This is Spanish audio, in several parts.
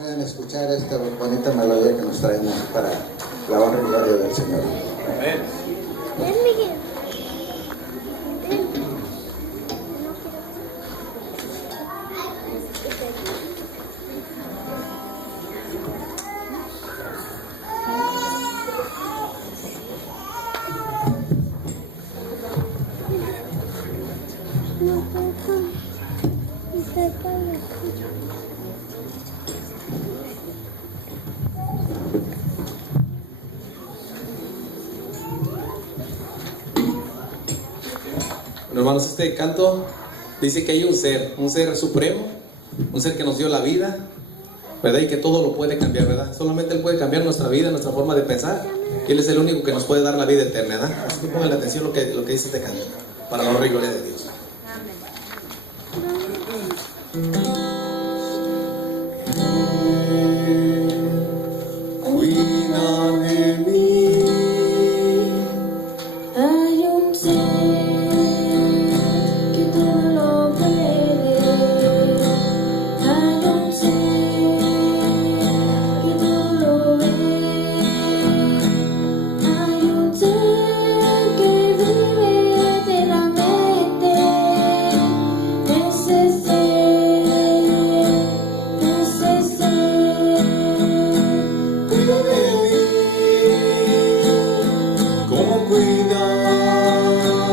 Pueden escuchar esta bonita melodía que nos traemos para la honra y gloria del Señor. Amén. Bueno, hermanos, este canto dice que hay un ser supremo, un ser que nos dio la vida, ¿verdad? Y que todo lo puede cambiar, ¿verdad? Solamente Él puede cambiar nuestra vida, nuestra forma de pensar. Y Él es el único que nos puede dar la vida eterna, ¿verdad? Así que pongan atención lo que dice este canto, para la honra y gloria de Dios. Cuida de mí. Hay un ser que todo lo puede. Hay un ser que todo lo ve. Hay un ser que vive eternamente. Ese ser Cuida de mí, como cuida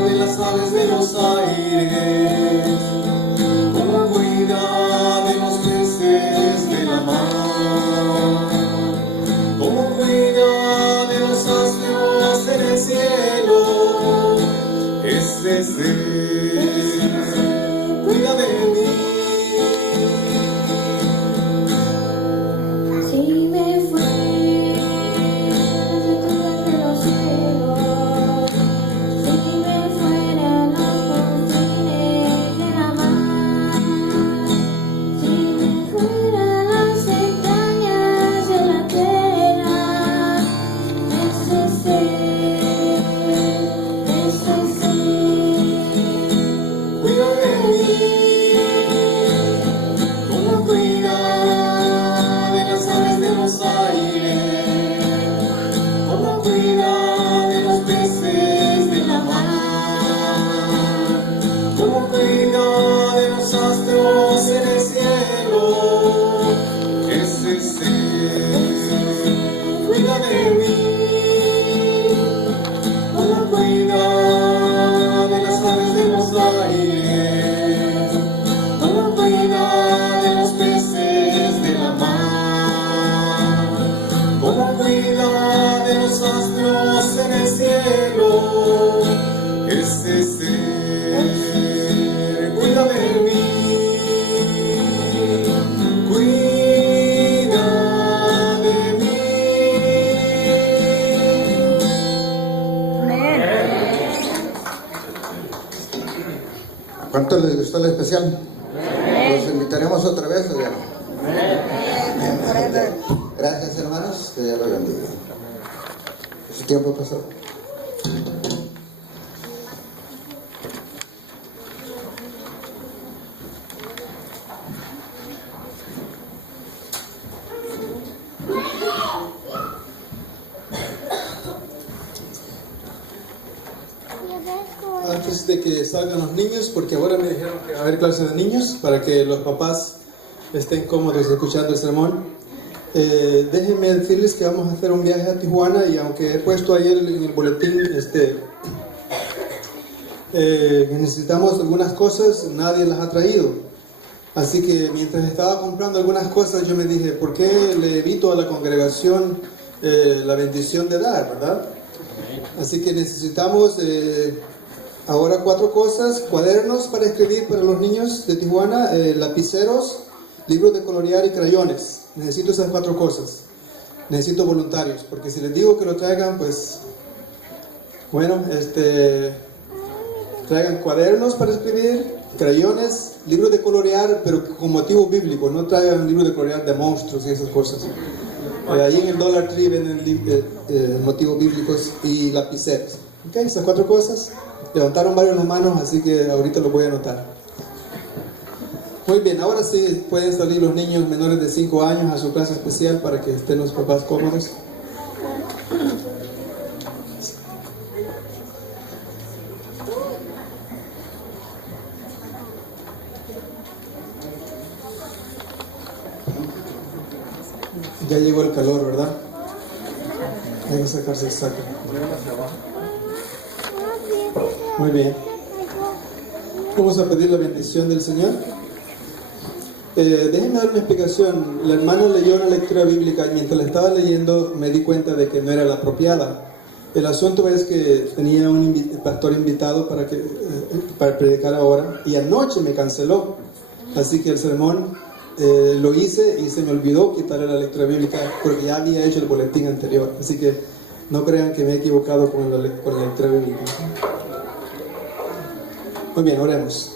de las aves de los aires, como cuida de los peces de la mar, como cuida de los astros en el cielo. Ese ser cuida de mí. Si me fui de los cielos, si me fuera a los confines de la mar, si me fuera a las entrañas de la tierra, ese ser Cuida de mí, como cuida de las aves de los aires, como cuida de los peces de la mar, como cuida de los astros en el cielo. Ese ser cuida de mí, como cuida de las aves de los aires, como cuida de los peces de la mar, como cuida de los astros en el cielo. Ese ser cuida de mí, cuida de mí. ¿Cuánto les gustó el especial? ¿Los invitaremos otra vez o ya no? Gracias, hermanos, que Dios los bendiga. Su tiempo pasó. Antes de que salgan los niños, porque ahora me dijeron que va a haber clase de niños para que los papás estén cómodos escuchando el sermón. Déjenme decirles que vamos a hacer un viaje a Tijuana, y aunque he puesto ahí en el boletín necesitamos algunas cosas, nadie las ha traído. Así que mientras estaba comprando algunas cosas, yo me dije, ¿por qué le evito a la congregación la bendición de dar, verdad? Así que necesitamos ahora 4 cosas: cuadernos para escribir para los niños de Tijuana, lapiceros, libros de colorear y crayones. Necesito esas 4 cosas. Necesito voluntarios, porque si les digo que lo traigan, pues bueno, traigan cuadernos para escribir, crayones, libros de colorear, pero con motivo bíblico. No traigan libros de colorear de monstruos y esas cosas. Ahí en el Dollar Tree venden motivos bíblicos y lapiceros. Ok, esas 4 cosas. Levantaron varios las manos, así que ahorita los voy a anotar. Muy bien, ahora sí pueden salir los niños menores de 5 años a su clase especial para que estén los papás cómodos. Ya llegó el calor, ¿verdad? Hay que sacarse el saco. Muy bien. Vamos a pedir la bendición del Señor. Déjenme dar una explicación. La hermana leyó una lectura bíblica y mientras la estaba leyendo me di cuenta de que no era la apropiada. El asunto es que tenía un pastor invitado para predicar ahora y anoche me canceló. Así que el sermón lo hice y se me olvidó quitarle la lectura bíblica porque ya había hecho el boletín anterior. Así que no crean que me he equivocado con la lectura bíblica. Muy bien, oremos.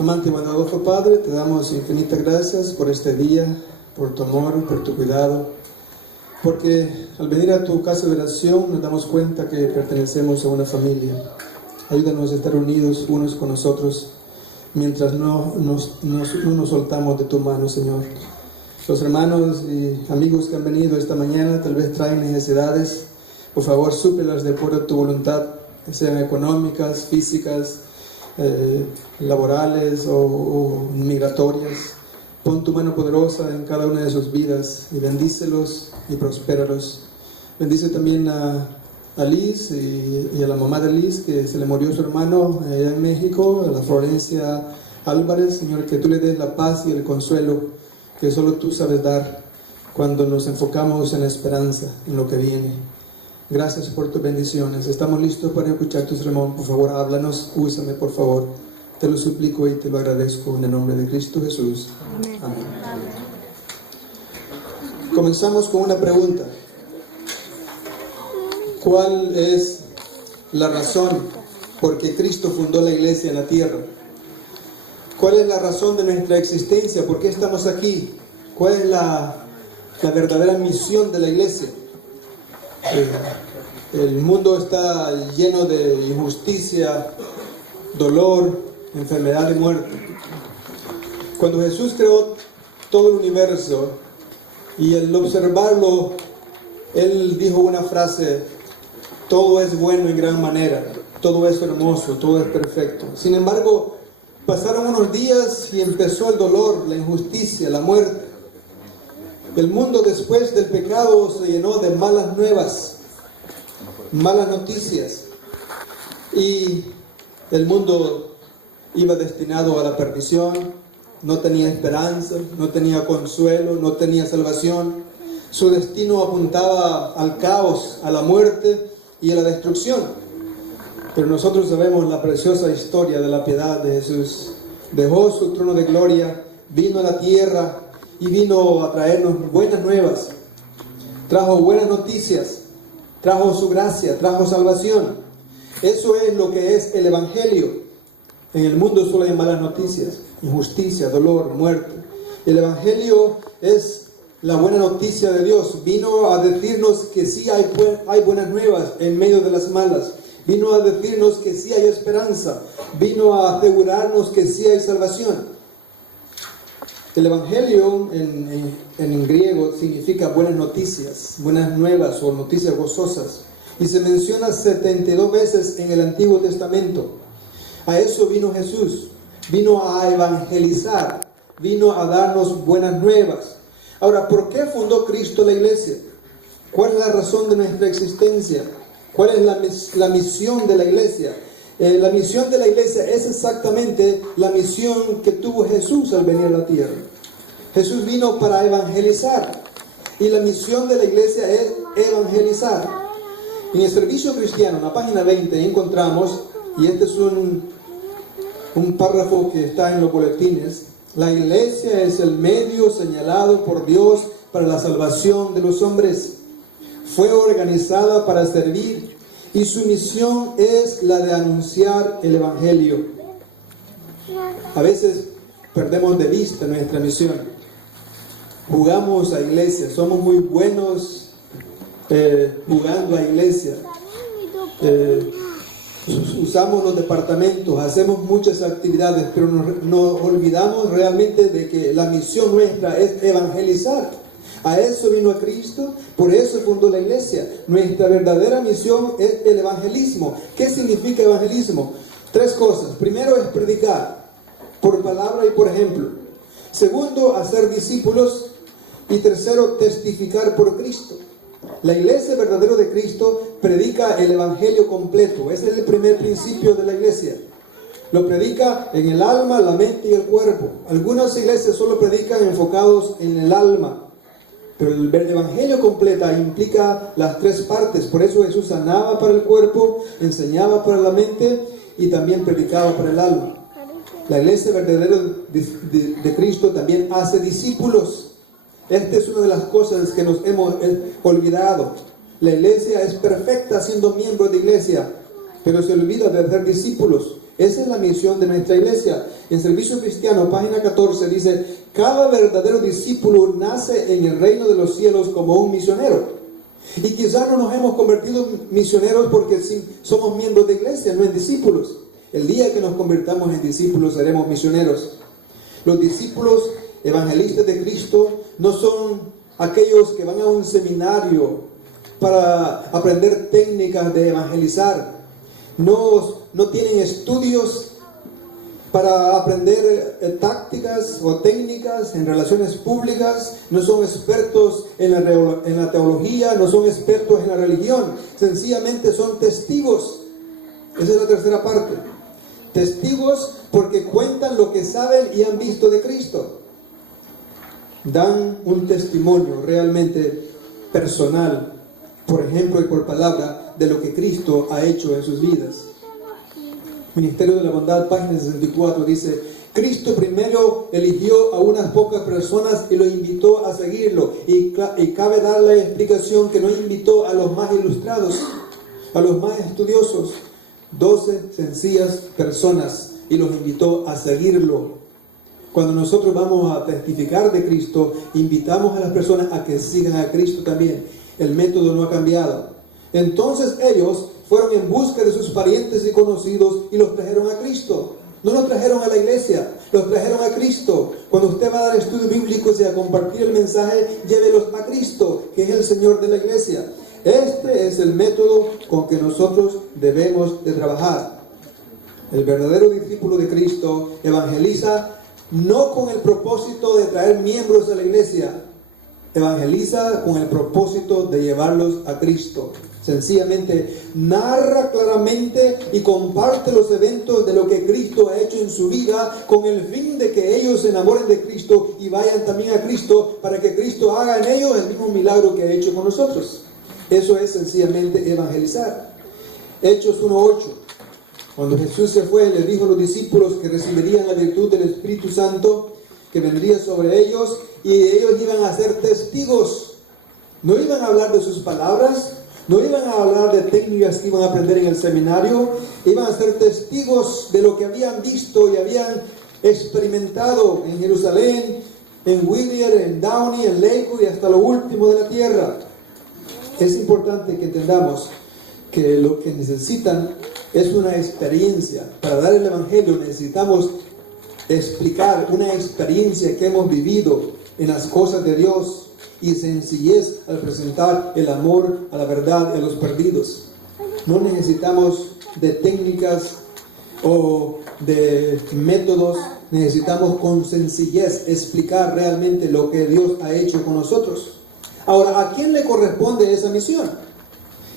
Amante y bondadoso Padre, te damos infinitas gracias por este día, por tu amor, por tu cuidado, porque al venir a tu casa de oración nos damos cuenta que pertenecemos a una familia. Ayúdanos a estar unidos unos con nosotros mientras no nos soltamos de tu mano, Señor. Los hermanos y amigos que han venido esta mañana tal vez traen necesidades. Por favor, súplelas de acuerdo a tu voluntad, que sean económicas, físicas, laborales o migratorias. Pon tu mano poderosa en cada una de sus vidas y bendícelos y prospéralos. Bendice también a Liz y a la mamá de Liz, que se le murió su hermano allá en México, a la Florencia Álvarez. Señor, que tú le des la paz y el consuelo que solo tú sabes dar cuando nos enfocamos en la esperanza, en lo que viene. Gracias por tus bendiciones. Estamos listos para escuchar tu sermón. Por favor, háblanos, úsame, por favor. Te lo suplico y te lo agradezco en el nombre de Cristo Jesús. Amén. Comenzamos con una pregunta. ¿Cuál es la razón por qué Cristo fundó la iglesia en la tierra? ¿Cuál es la razón de nuestra existencia? ¿Por qué estamos aquí? ¿Cuál es la verdadera misión de la iglesia? El mundo está lleno de injusticia, dolor, enfermedad y muerte. Cuando Jesús creó todo el universo y al observarlo, Él dijo una frase: todo es bueno en gran manera, todo es hermoso, todo es perfecto. Sin embargo, pasaron unos días y empezó el dolor, la injusticia, la muerte. El mundo después del pecado se llenó de malas nuevas, malas noticias, y el mundo iba destinado a la perdición. No tenía esperanza, no tenía consuelo, no tenía salvación. Su destino apuntaba al caos, a la muerte y a la destrucción. Pero nosotros sabemos la preciosa historia de la piedad de Jesús. Dejó su trono de gloria, vino a la tierra y vino a traernos buenas nuevas. Trajo buenas noticias, trajo su gracia, trajo salvación. Eso es lo que es el Evangelio. En el mundo solo hay malas noticias, injusticia, dolor, muerte. El Evangelio es la buena noticia de Dios. Vino a decirnos que sí hay buenas nuevas en medio de las malas. Vino a decirnos que sí hay esperanza. Vino a asegurarnos que sí hay salvación. El Evangelio en griego significa buenas noticias, buenas nuevas o noticias gozosas. Y se menciona 72 veces en el Antiguo Testamento. A eso vino Jesús. Vino a evangelizar. Vino a darnos buenas nuevas. Ahora, ¿por qué fundó Cristo la iglesia? ¿Cuál es la razón de nuestra existencia? ¿Cuál es la misión de la iglesia? La misión de la iglesia es exactamente la misión que tuvo Jesús al venir a la tierra. Jesús vino para evangelizar. Y la misión de la iglesia es evangelizar. En el servicio cristiano, en la página 20, encontramos, y este es un párrafo que está en los boletines: la iglesia es el medio señalado por Dios para la salvación de los hombres. Fue organizada para servir y su misión es la de anunciar el Evangelio. A veces perdemos de vista nuestra misión. Jugamos a iglesia, somos muy buenos jugando a iglesia. usamos los departamentos, hacemos muchas actividades, pero nos olvidamos realmente de que la misión nuestra es evangelizar. A eso vino a Cristo, por eso fundó la iglesia. Nuestra verdadera misión es el evangelismo. ¿Qué significa evangelismo? 3 cosas. Primero es predicar, por palabra y por ejemplo. Segundo, hacer discípulos. Y tercero, testificar por Cristo. La iglesia verdadera de Cristo predica el evangelio completo. Ese es el primer principio de la iglesia. Lo predica en el alma, la mente y el cuerpo. Algunas iglesias solo predican enfocados en el alma, pero el evangelio completo implica las 3 partes. Por eso Jesús sanaba para el cuerpo, enseñaba para la mente y también predicaba para el alma. La iglesia verdadera de Cristo también hace discípulos. Esta es una de las cosas que nos hemos olvidado. La iglesia es perfecta siendo miembro de iglesia, pero se olvida de hacer discípulos. Esa es la misión de nuestra iglesia. En Servicio Cristiano, página 14, dice: cada verdadero discípulo nace en el reino de los cielos como un misionero. Y quizás no nos hemos convertido en misioneros porque somos miembros de iglesia, no en discípulos. El día que nos convertamos en discípulos seremos misioneros. Los discípulos evangelistas de Cristo no son aquellos que van a un seminario para aprender técnicas de evangelizar. No tienen estudios para aprender tácticas o técnicas en relaciones públicas. No son expertos en la teología, no son expertos en la religión. Sencillamente son testigos. Esa es la tercera parte. Testigos porque cuentan lo que saben y han visto de Cristo. Dan un testimonio realmente personal, por ejemplo y por palabra, de lo que Cristo ha hecho en sus vidas. Ministerio de la Bondad, página 64, dice: Cristo primero eligió a unas pocas personas y los invitó a seguirlo. Y cabe dar la explicación que no invitó a los más ilustrados, a los más estudiosos. 12 sencillas personas y los invitó a seguirlo. Cuando nosotros vamos a testificar de Cristo, invitamos a las personas a que sigan a Cristo también. El método no ha cambiado. Entonces ellos fueron en busca de sus parientes y conocidos y los trajeron a Cristo. No los trajeron a la iglesia, los trajeron a Cristo. Cuando usted va a dar estudios bíblicos y a compartir el mensaje, llévelos a Cristo, que es el Señor de la iglesia. Este es el método con que nosotros debemos de trabajar. El verdadero discípulo de Cristo evangeliza no con el propósito de traer miembros a la iglesia, evangeliza con el propósito de llevarlos a Cristo. Sencillamente narra claramente y comparte los eventos de lo que Cristo ha hecho en su vida, con el fin de que ellos se enamoren de Cristo y vayan también a Cristo, para que Cristo haga en ellos el mismo milagro que ha hecho con nosotros. Eso es sencillamente evangelizar. Hechos 1:8. Cuando Jesús se fue, les dijo a los discípulos que recibirían la virtud del Espíritu Santo, que vendría sobre ellos, y ellos iban a ser testigos. No iban a hablar de sus palabras, no iban a hablar de técnicas que iban a aprender en el seminario, iban a ser testigos de lo que habían visto y habían experimentado en Jerusalén, en Whittier, en Downey, en Lakewood y hasta lo último de la tierra. Es importante que entendamos que lo que necesitan es una experiencia. Para dar el Evangelio necesitamos explicar una experiencia que hemos vivido en las cosas de Dios y sencillez al presentar el amor a la verdad y a los perdidos. No necesitamos de técnicas o de métodos, necesitamos con sencillez explicar realmente lo que Dios ha hecho con nosotros. Ahora, ¿a quién le corresponde esa misión?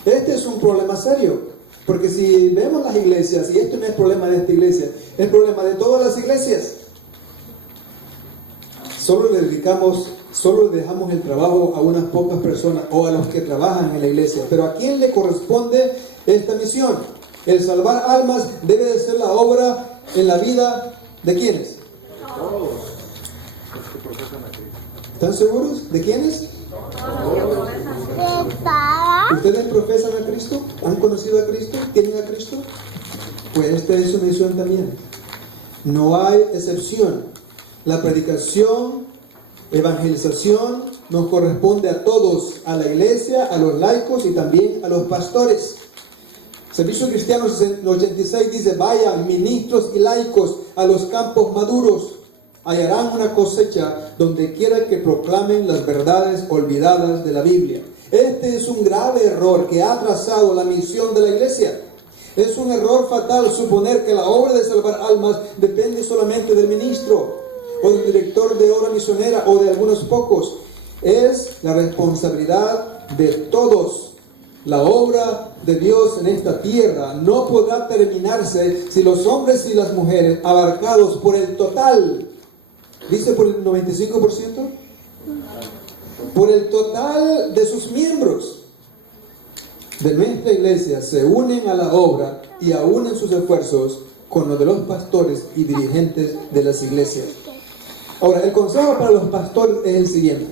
Este es un problema serio, porque si vemos las iglesias, y esto no es problema de esta iglesia, es problema de todas las iglesias, solo dejamos el trabajo a unas pocas personas o a los que trabajan en la iglesia. Pero ¿a quién le corresponde esta misión? El salvar almas debe de ser la obra en la vida ¿de quiénes? Todos los que profesan a Cristo. ¿Están seguros? ¿De quiénes? ¿Ustedes profesan a Cristo? ¿Han conocido a Cristo? ¿Tienen a Cristo? Pues esta es su misión también. No hay excepción. La predicación, evangelización nos corresponde a todos, a la iglesia, a los laicos y también a los pastores. Servicio Cristiano 86 dice: vayan ministros y laicos a los campos maduros, hallarán una cosecha donde quiera que proclamen las verdades olvidadas de la Biblia. Este es un grave error que ha atrasado la misión de la iglesia. Es un error fatal suponer que la obra de salvar almas depende solamente del ministro o del director de obra misionera o de algunos pocos. Es la responsabilidad de todos. La obra de Dios en esta tierra no podrá terminarse si los hombres y las mujeres abarcados por el total, dice por el 95%, por el total de sus miembros de nuestra iglesia se unen a la obra y aúnen sus esfuerzos con los de los pastores y dirigentes de las iglesias. Ahora, el consejo para los pastores es el siguiente: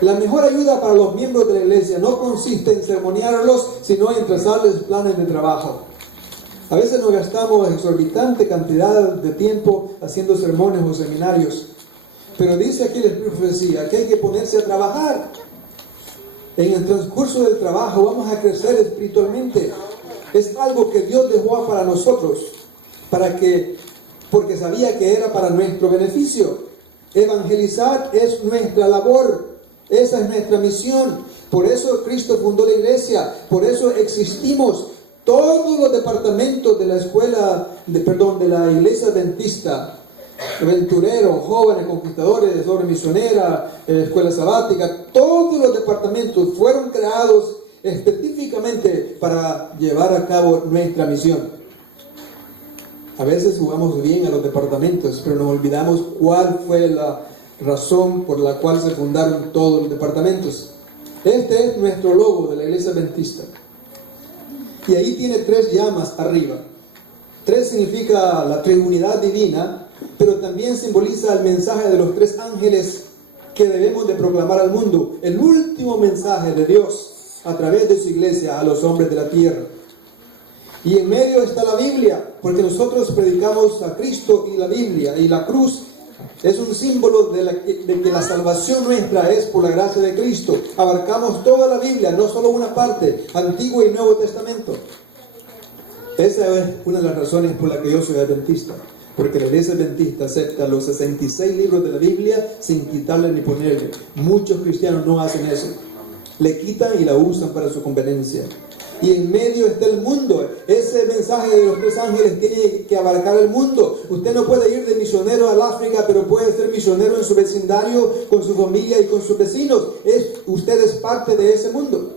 la mejor ayuda para los miembros de la iglesia no consiste en sermonearlos, sino en trazarles planes de trabajo. A veces nos gastamos exorbitante cantidad de tiempo haciendo sermones o seminarios, pero dice aquí la profecía que hay que ponerse a trabajar. En el transcurso del trabajo vamos a crecer espiritualmente. Es algo que Dios dejó para nosotros, porque sabía que era para nuestro beneficio. Evangelizar es nuestra labor. Esa es nuestra misión. Por eso Cristo fundó la iglesia. Por eso existimos. Todos los departamentos de la de la iglesia adventista, aventureros, jóvenes, conquistadores, obra misionera, escuela sabática, todos los departamentos fueron creados específicamente para llevar a cabo nuestra misión. A veces jugamos bien a los departamentos, pero nos olvidamos cuál fue la razón por la cual se fundaron todos los departamentos. Este es nuestro logo de la iglesia adventista. Y ahí tiene 3 llamas arriba. 3 significa la triunidad divina, pero también simboliza el mensaje de los 3 ángeles que debemos de proclamar al mundo. El último mensaje de Dios a través de su iglesia a los hombres de la tierra. Y en medio está la Biblia, porque nosotros predicamos a Cristo y la Biblia, y la cruz es un símbolo de que la salvación nuestra es por la gracia de Cristo. Abarcamos toda la Biblia, no solo una parte, Antiguo y Nuevo Testamento. Esa es una de las razones por las que yo soy adventista, porque la iglesia adventista acepta los 66 libros de la Biblia sin quitarle ni ponerle. Muchos cristianos no hacen eso, le quitan y la usan para su conveniencia. Y en medio está el mundo. Ese mensaje de los 3 ángeles tiene que abarcar el mundo. Usted no puede ir de misionero al África, pero puede ser misionero en su vecindario, con su familia y con sus vecinos. Usted es parte de ese mundo.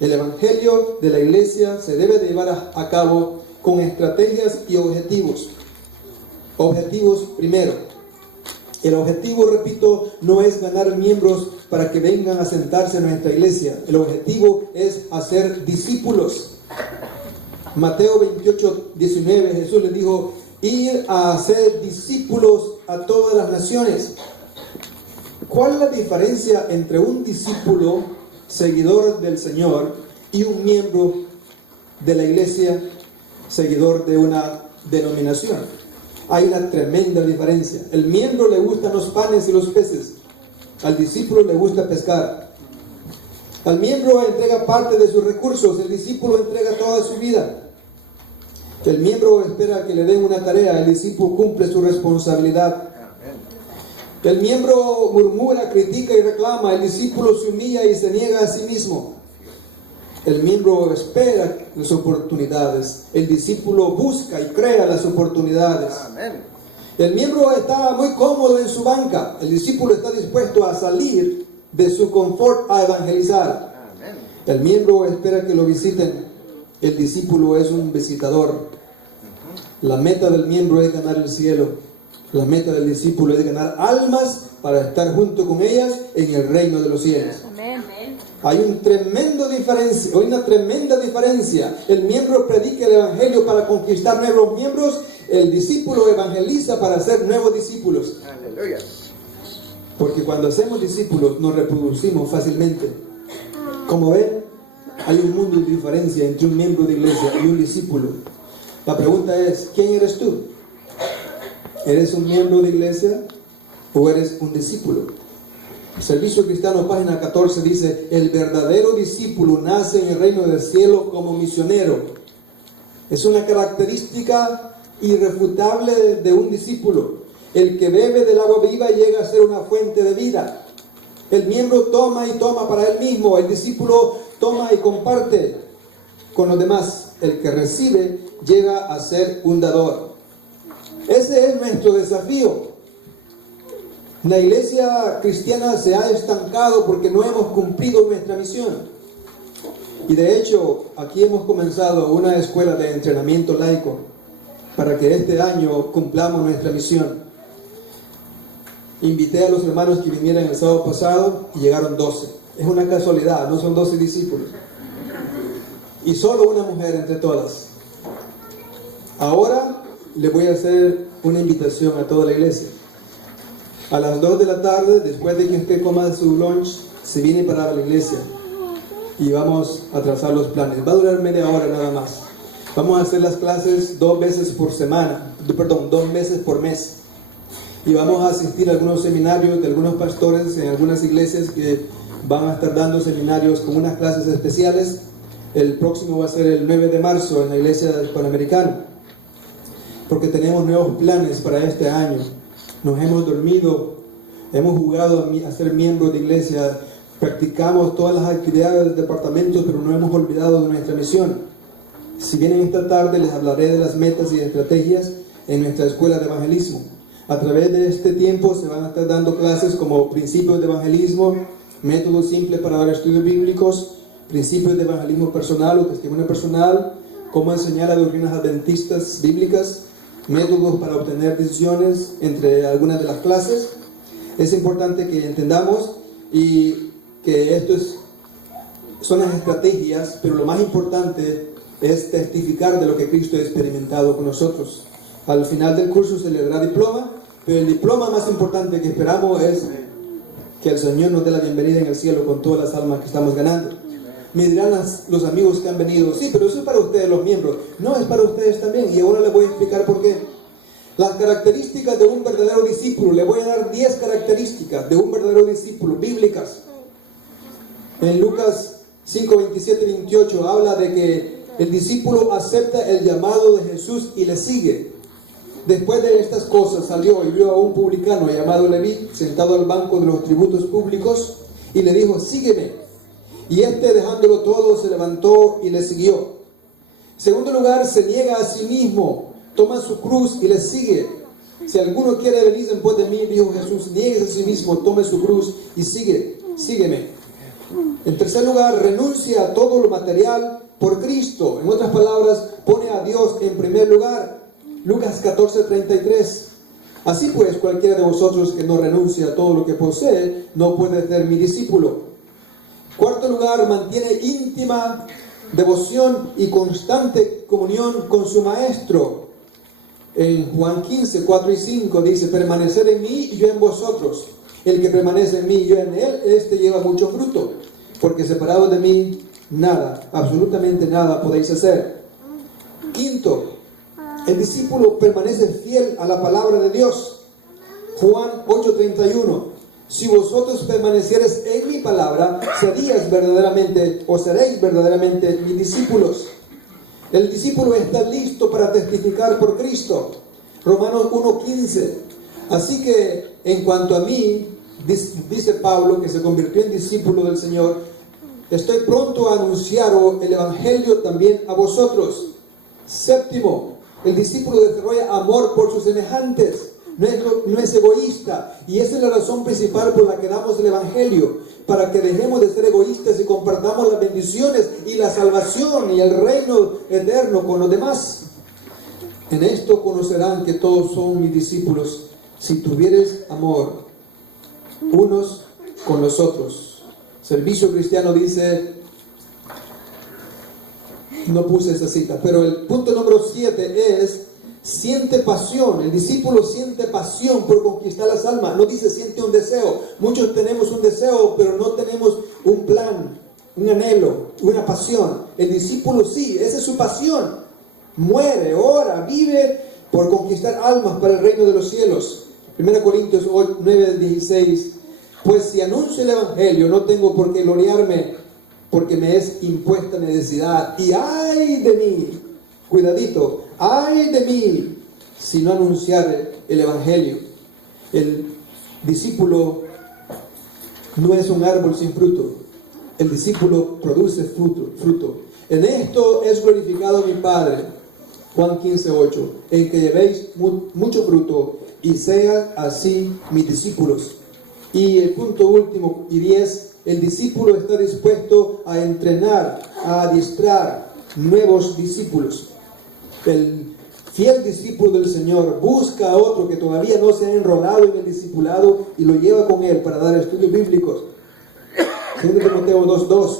El evangelio de la iglesia se debe de llevar a cabo con estrategias y objetivos. Objetivos primero. El objetivo, repito, no es ganar miembros para que vengan a sentarse en nuestra iglesia. El objetivo es hacer discípulos. Mateo 28:19, Jesús les dijo: ir a hacer discípulos a todas las naciones. ¿Cuál es la diferencia entre un discípulo, seguidor del Señor, y un miembro de la iglesia, seguidor de una denominación? Hay una tremenda diferencia. El miembro le gustan los panes y los peces. Al discípulo le gusta pescar. Al miembro entrega parte de sus recursos. El discípulo entrega toda su vida. El miembro espera que le den una tarea. El discípulo cumple su responsabilidad. El miembro murmura, critica y reclama. El discípulo se humilla y se niega a sí mismo. El miembro espera las oportunidades. El discípulo busca y crea las oportunidades. Amén. El miembro está muy cómodo en su banca. El discípulo está dispuesto a salir de su confort a evangelizar. Amén. El miembro espera que lo visiten. El discípulo es un visitador. La meta del miembro es ganar el cielo. La meta del discípulo es ganar almas para estar junto con ellas en el reino de los cielos. Amén. Hay una tremenda diferencia. El miembro predica el evangelio para conquistar nuevos miembros. El discípulo evangeliza para hacer nuevos discípulos. Aleluya. Porque cuando hacemos discípulos nos reproducimos fácilmente. Como ven, hay un mundo de diferencia entre un miembro de iglesia y un discípulo. La pregunta es: ¿quién eres tú? ¿Eres un miembro de iglesia o eres un discípulo? Servicio Cristiano, página 14, dice: el verdadero discípulo nace en el reino del cielo como misionero. Es una característica irrefutable de un discípulo. El que bebe del agua viva llega a ser una fuente de vida. El miembro toma y toma para él mismo. El discípulo toma y comparte con los demás. El que recibe llega a ser un dador. Ese es nuestro desafío. La iglesia cristiana se ha estancado porque no hemos cumplido nuestra misión. Y de hecho, aquí hemos comenzado una escuela de entrenamiento laico para que este año cumplamos nuestra misión. Invité a los hermanos que vinieran el sábado pasado y llegaron 12. Es una casualidad, no son 12 discípulos. Y solo una mujer entre todas. Ahora le voy a hacer una invitación a toda la iglesia. A las 2 de la tarde, después de que usted coma su lunch, se viene para la iglesia y vamos a trazar los planes. Va a durar media hora nada más. Vamos a hacer las clases 2 veces por semana, 2 meses por mes. Y vamos a asistir a algunos seminarios de algunos pastores en algunas iglesias que van a estar dando seminarios con unas clases especiales. El próximo va a ser el 9 de marzo en la iglesia Panamericana, porque tenemos nuevos planes para este año. Nos hemos dormido, hemos jugado a ser miembros de iglesia, practicamos todas las actividades del departamento, pero no hemos olvidado de nuestra misión. Si vienen esta tarde, les hablaré de las metas y estrategias en nuestra escuela de evangelismo. A través de este tiempo se van a estar dando clases como principios de evangelismo, métodos simples para dar estudios bíblicos, principios de evangelismo personal o testimonio personal, cómo enseñar a doctrinas adventistas bíblicas, métodos para obtener decisiones, entre algunas de las clases. Es importante que entendamos y que esto son las estrategias, pero lo más importante es testificar de lo que Cristo ha experimentado con nosotros. Al final del curso se le dará diploma, pero el diploma más importante que esperamos es que el Señor nos dé la bienvenida en el cielo con todas las almas que estamos ganando. Me dirán los amigos que han venido: sí, pero eso es para ustedes los miembros. No, es para ustedes también, y ahora les voy a explicar por qué. Las características de un verdadero discípulo, le voy a dar 10 características de un verdadero discípulo bíblicas. En Lucas 5, 27 y 28 habla de que el discípulo acepta el llamado de Jesús y le sigue. Después de estas cosas salió y vio a un publicano llamado Leví sentado al banco de los tributos públicos y le dijo: sígueme. Y este, dejándolo todo, se levantó y le siguió. En segundo lugar, se niega a sí mismo, toma su cruz y le sigue. Si alguno quiere venir en pos de mí, dijo Jesús, niegue a sí mismo, tome su cruz y sígueme. En tercer lugar, renuncia a todo lo material por Cristo. En otras palabras, pone a Dios en primer lugar. Lucas 14:33. Así pues, cualquiera de vosotros que no renuncia a todo lo que posee, no puede ser mi discípulo. Cuarto lugar, mantiene íntima devoción y constante comunión con su maestro. En Juan 15, 4 y 5 dice: permaneced en mí y yo en vosotros. El que permanece en mí y yo en él, este lleva mucho fruto, porque separado de mí, nada, absolutamente nada podéis hacer. Quinto, el discípulo permanece fiel a la palabra de Dios. Juan 8:31. Si vosotros permaneciereis en mi palabra, seréis verdaderamente mis discípulos. El discípulo está listo para testificar por Cristo. Romanos 1:15. Así que, en cuanto a mí, dice Pablo, que se convirtió en discípulo del Señor, estoy pronto a anunciaros el evangelio también a vosotros. Séptimo, el discípulo desarrolla amor por sus semejantes. No es egoísta, y esa es la razón principal por la que damos el evangelio, para que dejemos de ser egoístas y compartamos las bendiciones y la salvación y el reino eterno con los demás. En esto conocerán que todos son mis discípulos, si tuvieres amor unos con los otros. Servicio Cristiano dice, no puse esa cita, pero el punto número 7 es: siente pasión. El discípulo siente pasión por conquistar las almas. No dice siente un deseo. Muchos tenemos un deseo, pero no tenemos un plan, un anhelo, una pasión. El discípulo sí, esa es su pasión. Muere, ora, vive por conquistar almas para el reino de los cielos. 1 Corintios 9:16 Pues si anuncio el Evangelio, no tengo por qué gloriarme, porque me es impuesta necesidad. Y ay de mí, cuidadito, ay de mí, si no anunciar el Evangelio. El discípulo no es un árbol sin fruto. El discípulo produce fruto. En esto es glorificado mi Padre, Juan 15:8, en que llevéis mucho fruto y sean así mis discípulos. Y el punto último y 10, el discípulo está dispuesto a entrenar, a adiestrar nuevos discípulos. El fiel discípulo del Señor busca a otro que todavía no se ha enrolado en el discipulado y lo lleva con él para dar estudios bíblicos. 2 Timoteo 2:2,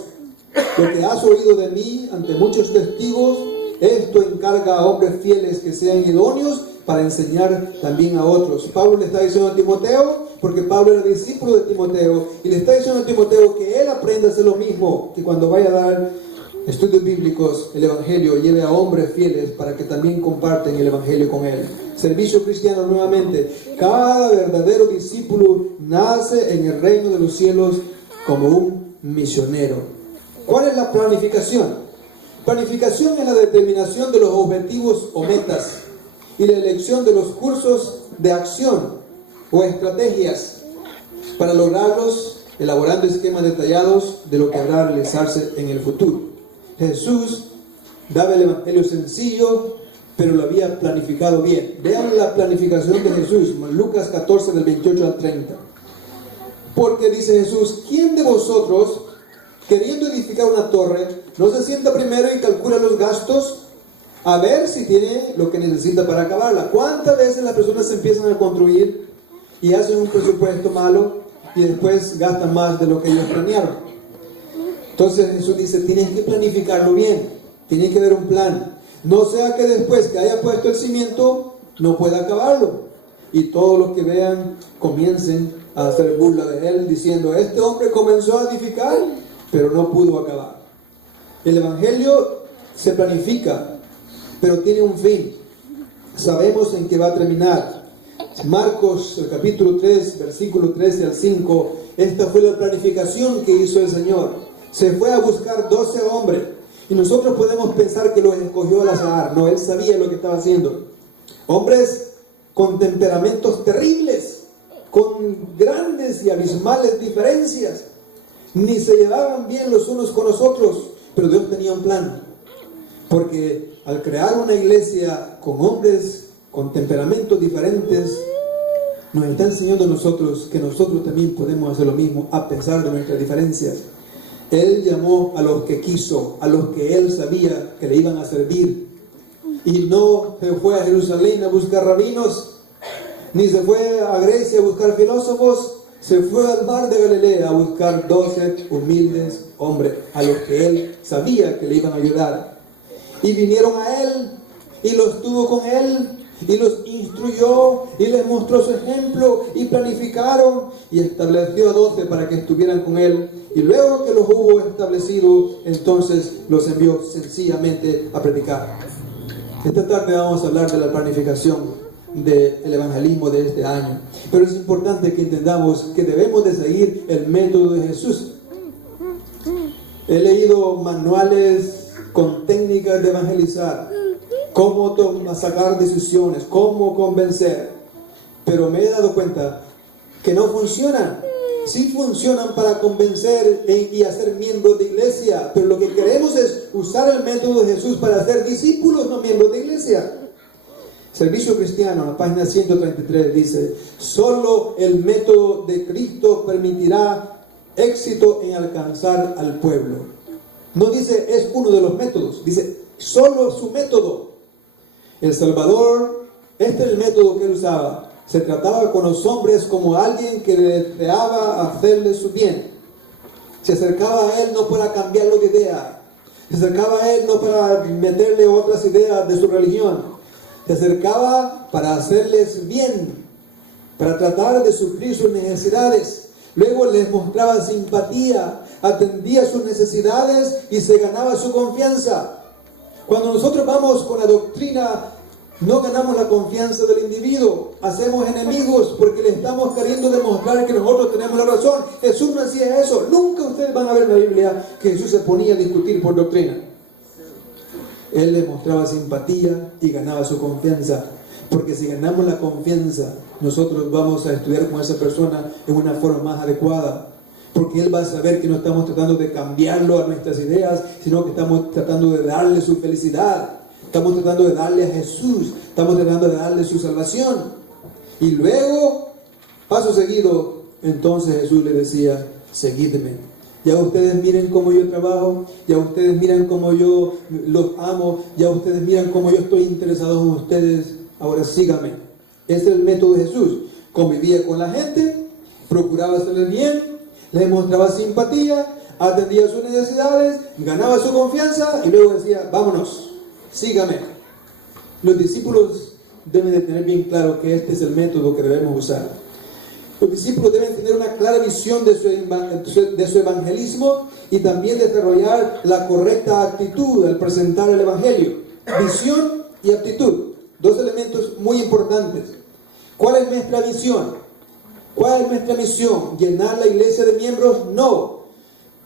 lo que has oído de mí ante muchos testigos, esto encarga a hombres fieles que sean idóneos para enseñar también a otros. Pablo le está diciendo a Timoteo, porque Pablo era discípulo de Timoteo, y le está diciendo a Timoteo que él aprenda a hacer lo mismo, que cuando vaya a dar estudios bíblicos, el Evangelio, lleve a hombres fieles para que también comparten el Evangelio con él. Servicio cristiano nuevamente. Cada verdadero discípulo nace en el reino de los cielos como un misionero. ¿Cuál es la planificación? Planificación es la determinación de los objetivos o metas y la elección de los cursos de acción o estrategias para lograrlos, elaborando esquemas detallados de lo que habrá de realizarse en el futuro. Jesús daba el Evangelio sencillo, pero lo había planificado bien. Vean la planificación de Jesús, Lucas 14 del 28 al 30. Porque dice Jesús, ¿quién de vosotros, queriendo edificar una torre, no se sienta primero y calcula los gastos a ver si tiene lo que necesita para acabarla? ¿Cuántas veces las personas empiezan a construir y hacen un presupuesto malo y después gastan más de lo que ellos planearon? Entonces Jesús dice, tienes que planificarlo bien, tienes que ver un plan. No sea que después que haya puesto el cimiento, no pueda acabarlo. Y todos los que vean comiencen a hacer burla de él, diciendo, este hombre comenzó a edificar, pero no pudo acabar. El Evangelio se planifica, pero tiene un fin. Sabemos en qué va a terminar. Marcos, el capítulo 3, versículo 13 al 5, esta fue la planificación que hizo el Señor. Se fue a buscar 12 hombres, y nosotros podemos pensar que los escogió al azar. No, él sabía lo que estaba haciendo. Hombres con temperamentos terribles, con grandes y abismales diferencias, ni se llevaban bien los unos con los otros, pero Dios tenía un plan, porque al crear una iglesia con hombres con temperamentos diferentes, nos está enseñando a nosotros que nosotros también podemos hacer lo mismo a pesar de nuestras diferencias. Él llamó a los que quiso, a los que él sabía que le iban a servir, y no se fue a Jerusalén a buscar rabinos, ni se fue a Grecia a buscar filósofos. Se fue al mar de Galilea a buscar 12 humildes hombres, a los que él sabía que le iban a ayudar. Y vinieron a él, y los tuvo con él, y los instruyó, y les mostró su ejemplo, y planificaron, y estableció a 12 para que estuvieran con él. Y luego que los hubo establecido, entonces los envió sencillamente a predicar. Esta tarde vamos a hablar de la planificación del evangelismo de este año, pero es importante que entendamos que debemos de seguir el método de Jesús. He leído manuales con técnicas de evangelizar, cómo sacar decisiones, cómo convencer, pero me he dado cuenta que no funcionan. Sí funcionan para convencer y hacer miembros de iglesia, pero lo que queremos es usar el método de Jesús para hacer discípulos, no miembros de iglesia. Servicio Cristiano, en la página 133 dice, solo el método de Cristo permitirá éxito en alcanzar al pueblo. No dice es uno de los métodos, dice solo su método. El Salvador, este es el método que él usaba. Se trataba con los hombres como alguien que deseaba hacerle su bien. Se acercaba a él no para cambiarlo de idea. Se acercaba a él no para meterle otras ideas de su religión. Se acercaba para hacerles bien, para tratar de suplir sus necesidades. Luego les mostraba simpatía, atendía sus necesidades y se ganaba su confianza. Cuando nosotros vamos con la doctrina No ganamos la confianza del individuo, hacemos enemigos porque le estamos queriendo demostrar que nosotros tenemos la razón. Jesús no hacía eso. Nunca ustedes van a ver en la Biblia que Jesús se ponía a discutir por doctrina. Él le mostraba simpatía y ganaba su confianza. Porque si ganamos la confianza, nosotros vamos a estudiar con esa persona en una forma más adecuada. Porque Él va a saber que no estamos tratando de cambiarlo a nuestras ideas, sino que estamos tratando de darle su felicidad. Estamos tratando de darle a Jesús, estamos tratando de darle su salvación. Y luego, paso seguido, entonces Jesús le decía, seguidme. Ya ustedes miren cómo yo trabajo, ya ustedes miran cómo yo los amo, ya ustedes miran cómo yo estoy interesado en ustedes, ahora síganme. Ese es el método de Jesús. Convivía con la gente, procuraba hacerles bien, les mostraba simpatía, atendía sus necesidades, ganaba su confianza y luego decía, vámonos. Sígame. Los discípulos deben de tener bien claro que este es el método que debemos usar. Los discípulos deben tener una clara visión de su evangelismo y también desarrollar la correcta actitud al presentar el evangelio. Visión y actitud. Dos elementos muy importantes. ¿Cuál es nuestra visión? ¿Cuál es nuestra misión? ¿Llenar la iglesia de miembros? No.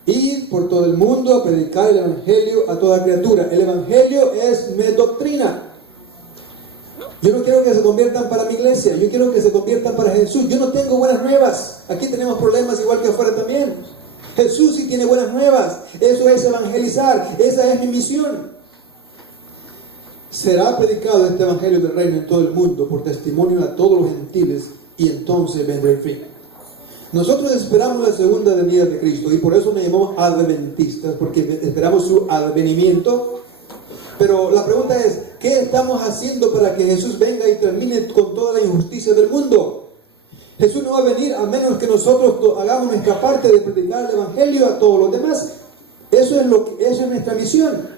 Ir por todo el mundo a predicar el evangelio a toda criatura. El evangelio es mi doctrina. Yo no quiero que se conviertan para mi iglesia, yo quiero que se conviertan para Jesús. Yo no tengo buenas nuevas. Aquí tenemos problemas igual que afuera también. Jesús sí tiene buenas nuevas. Eso es evangelizar. Esa es mi misión. Será predicado este evangelio del reino en todo el mundo por testimonio a todos los gentiles y entonces vendrá el fin. Nosotros esperamos la segunda venida de Cristo y por eso nos llamamos adventistas, porque esperamos su advenimiento. Pero la pregunta es, ¿qué estamos haciendo para que Jesús venga y termine con toda la injusticia del mundo? Jesús no va a venir a menos que nosotros hagamos nuestra parte de predicar el evangelio a todos los demás. Eso es nuestra misión.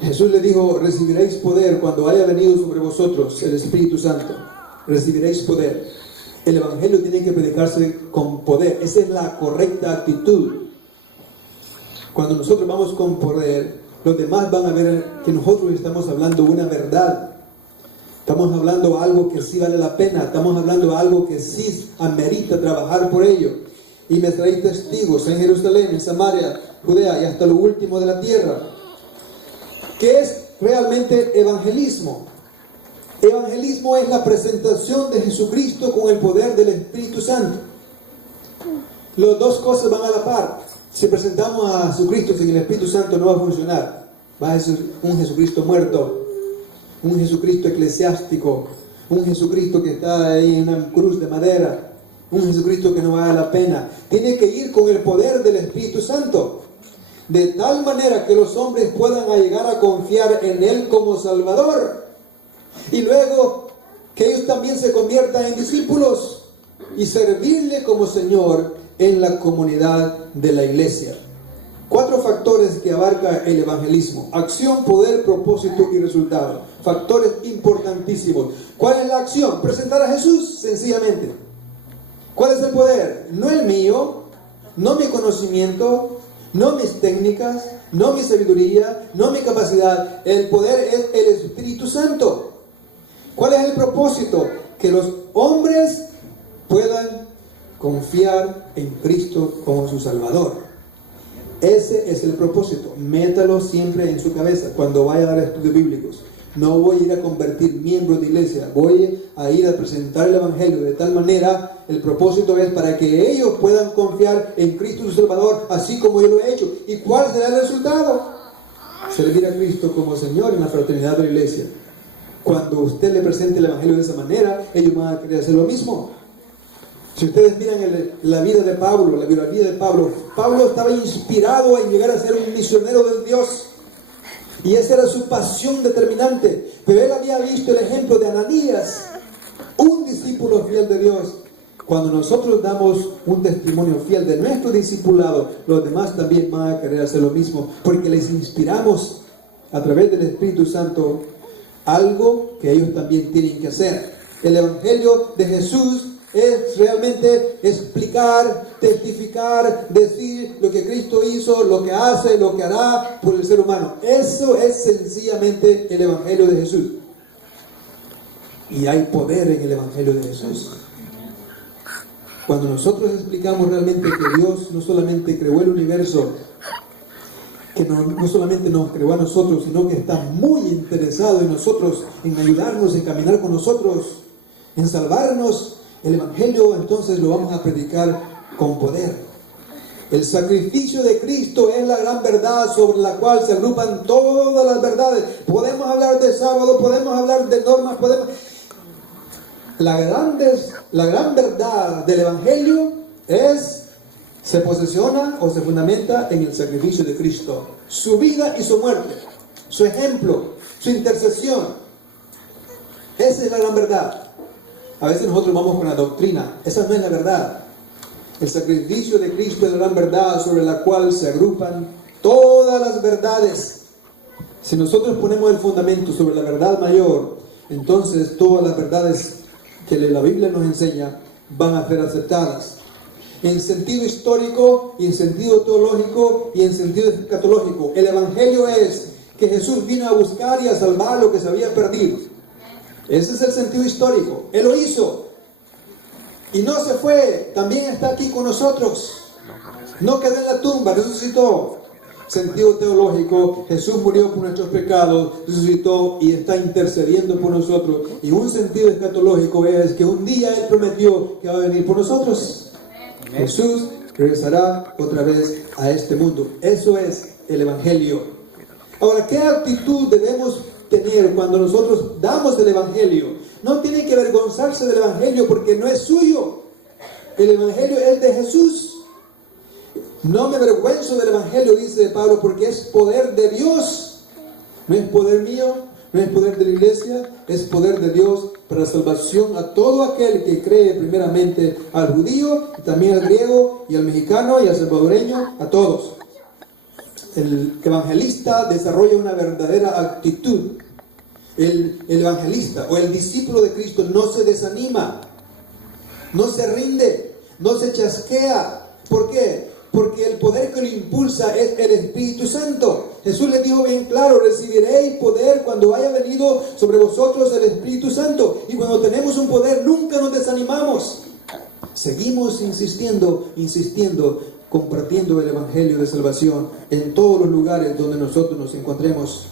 Jesús le dijo, recibiréis poder cuando haya venido sobre vosotros el Espíritu Santo. Recibiréis poder. El evangelio tiene que predicarse con poder. Esa es la correcta actitud. Cuando nosotros vamos con poder, los demás van a ver que nosotros estamos hablando una verdad. Estamos hablando algo que sí vale la pena. Estamos hablando algo que sí amerita trabajar por ello. Y me traéis testigos en Jerusalén, en Samaria, Judea y hasta lo último de la tierra. ¿Qué es realmente evangelismo? Evangelismo es la presentación de Jesucristo con el poder del Espíritu Santo. Las dos cosas van a la par. Si presentamos a Jesucristo sin el Espíritu Santo no va a funcionar. Va a ser un Jesucristo muerto, un Jesucristo eclesiástico, un Jesucristo que está ahí en una cruz de madera, un Jesucristo que no vale la pena. Tiene que ir con el poder del Espíritu Santo, de tal manera que los hombres puedan llegar a confiar en Él como Salvador. Y luego que ellos también se conviertan en discípulos y servirle como Señor en la comunidad de la iglesia. 4 factores que abarca el evangelismo: acción, poder, propósito y resultado. Factores importantísimos. ¿Cuál es la acción? Presentar a Jesús, sencillamente. ¿Cuál es el poder? No el mío, no mi conocimiento, no mis técnicas, no mi sabiduría, no mi capacidad. El poder es el Espíritu Santo. ¿Cuál es el propósito? Que los hombres puedan confiar en Cristo como su Salvador. Ese es el propósito. Métalo siempre en su cabeza cuando vaya a dar estudios bíblicos. No voy a ir a convertir miembros de iglesia, voy a ir a presentar el evangelio de tal manera. El propósito es para que ellos puedan confiar en Cristo su Salvador, así como yo lo he hecho. ¿Y cuál será el resultado? Servir a Cristo como Señor en la fraternidad de la iglesia. Cuando usted le presente el evangelio de esa manera, ellos van a querer hacer lo mismo. Si ustedes miran la vida de Pablo, la biografía de Pablo, Pablo estaba inspirado en llegar a ser un misionero de Dios. Y esa era su pasión determinante. Pero él había visto el ejemplo de Ananías, un discípulo fiel de Dios. Cuando nosotros damos un testimonio fiel de nuestro discipulado, los demás también van a querer hacer lo mismo, porque les inspiramos a través del Espíritu Santo algo que ellos también tienen que hacer. El evangelio de Jesús es realmente explicar, testificar, decir lo que Cristo hizo, lo que hace, lo que hará por el ser humano. Eso es sencillamente el evangelio de Jesús. y hay poder en el Evangelio de Jesús. Cuando nosotros explicamos realmente que Dios no solamente creó el universo, que no solamente nos creó a nosotros, sino que está muy interesado en nosotros, en ayudarnos, en caminar con nosotros, en salvarnos, el Evangelio entonces lo vamos a predicar con poder. El sacrificio de Cristo es la gran verdad sobre la cual se agrupan todas las verdades. Podemos hablar de sábado, podemos hablar de normas, La gran verdad del Evangelio se posesiona o se fundamenta en el sacrificio de Cristo. Su vida y su muerte, su ejemplo, su intercesión. Esa es la gran verdad. A veces nosotros vamos con la doctrina. Esa no es la verdad. El sacrificio de Cristo es la gran verdad sobre la cual se agrupan todas las verdades. Si nosotros ponemos el fundamento sobre la verdad mayor, entonces todas las verdades que la Biblia nos enseña van a ser aceptadas. En sentido histórico, y en sentido teológico, y en sentido escatológico. El Evangelio es que Jesús vino a buscar y a salvar lo que se había perdido. Ese es el sentido histórico. Él lo hizo. Y no se fue. También está aquí con nosotros. No quedó en la tumba, resucitó. Sentido teológico, Jesús murió por nuestros pecados, resucitó y está intercediendo por nosotros. Y un sentido escatológico es que un día Él prometió que va a venir por nosotros. Jesús regresará otra vez a este mundo. Eso es el Evangelio. Ahora, ¿qué actitud debemos tener cuando nosotros damos el Evangelio? No tiene que avergonzarse del Evangelio porque no es suyo. El Evangelio es de Jesús. No me avergüenzo del Evangelio, dice Pablo, porque es poder de Dios. No es poder mío, no es poder de la iglesia, es poder de Dios para la salvación a todo aquel que cree, primeramente al judío, y también al griego, y al mexicano, y al salvadoreño, a todos. El evangelista desarrolla una verdadera actitud. El evangelista o el discípulo de Cristo no se desanima, no se rinde, no se chasquea. ¿Por qué? Porque el poder que lo impulsa es el Espíritu Santo. Jesús les dijo bien claro: recibiréis poder cuando haya venido sobre vosotros el Espíritu Santo. Y cuando tenemos un poder nunca nos desanimamos. Seguimos insistiendo, compartiendo el Evangelio de salvación en todos los lugares donde nosotros nos encontremos.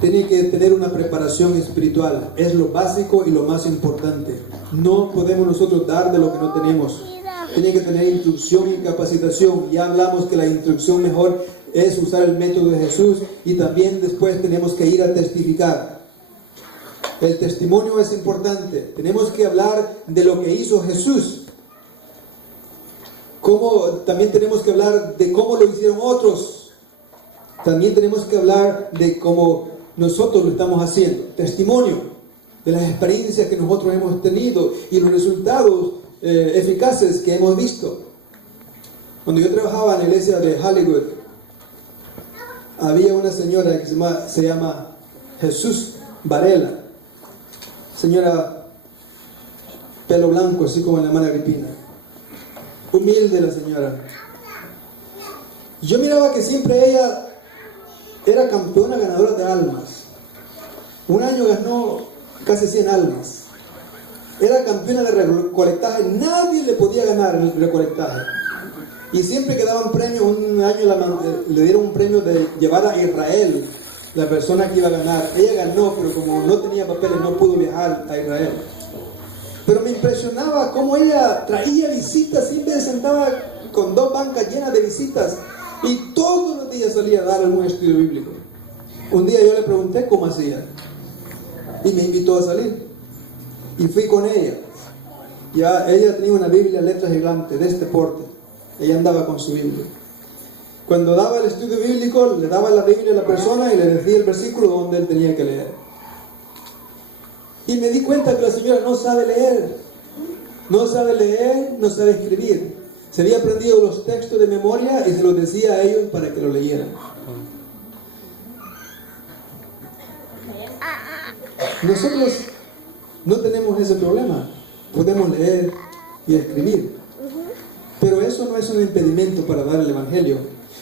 Tiene que tener una preparación espiritual. Es lo básico y lo más importante. No podemos nosotros dar de lo que no tenemos. Tiene que tener instrucción y capacitación. Ya hablamos que la instrucción mejor es usar el método de Jesús, y también después tenemos que ir a testificar. El testimonio es importante. Tenemos que hablar de lo que hizo Jesús. También tenemos que hablar de cómo lo hicieron otros. También tenemos que hablar de cómo nosotros lo estamos haciendo. Testimonio de las experiencias que nosotros hemos tenido y los resultados eficaces que hemos visto. Cuando yo trabajaba en la iglesia de Hollywood, había una señora que se llama Jesús Varela. Señora, pelo blanco, así como la hermana Agripina. Humilde la señora. Yo miraba que siempre ella era campeona ganadora de almas. Un año ganó casi 100 almas. Era campeona de recolectaje. Nadie le podía ganar en el recolectaje. Y siempre que daban premio, un año le dieron un premio de llevar a Israel, la persona que iba a ganar. Ella ganó, pero como no tenía papeles no pudo viajar a Israel. Pero me impresionaba cómo ella traía visitas, siempre se sentaba con 2 bancas llenas de visitas. Y todos los días salía a dar algún estudio bíblico. Un día yo le pregunté cómo hacía. Y me invitó a salir. Y fui con ella. Ya ella tenía una Biblia, letras gigantes, de este porte. Ella andaba con su Biblia. Cuando daba el estudio bíblico, le daba la Biblia a la persona y le decía el versículo donde él tenía que leer. Y me di cuenta que la señora no sabe leer. No sabe leer, no sabe escribir. Se había aprendido los textos de memoria y se los decía a ellos para que lo leyeran. Nosotros no tenemos ese problema. Podemos leer y escribir. Pero eso no es un impedimento para dar el Evangelio.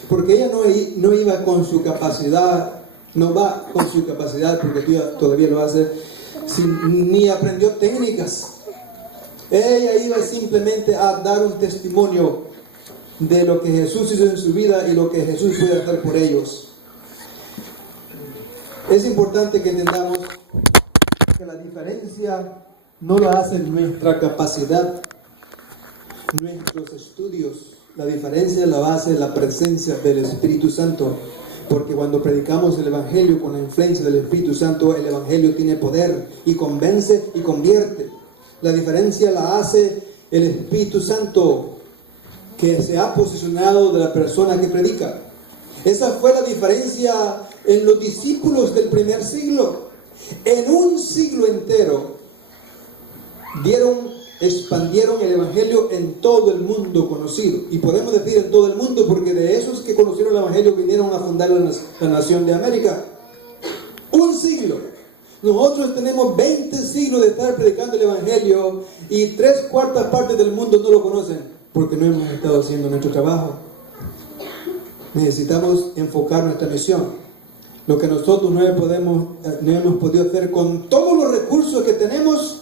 Porque ella no iba con su capacidad, no va con su capacidad, porque todavía lo hace, ni aprendió técnicas. Ella iba simplemente a dar un testimonio de lo que Jesús hizo en su vida y lo que Jesús puede hacer por ellos. Es importante que entendamos que la diferencia no la hace nuestra capacidad, nuestros estudios. La diferencia la hace la presencia del Espíritu Santo. Porque cuando predicamos el Evangelio con la influencia del Espíritu Santo, el Evangelio tiene poder y convence y convierte. La diferencia la hace el Espíritu Santo que se ha posicionado de la persona que predica. Esa fue la diferencia en los discípulos del primer siglo. En un siglo entero expandieron el Evangelio en todo el mundo conocido. Y podemos decir en todo el mundo porque de esos que conocieron el Evangelio vinieron a fundar la nación de América. Un siglo. Nosotros tenemos 20 siglos de estar predicando el Evangelio y 3/4 partes del mundo no lo conocen porque no hemos estado haciendo nuestro trabajo. Necesitamos enfocar nuestra misión. Lo que nosotros no hemos podido hacer con todos los recursos que tenemos,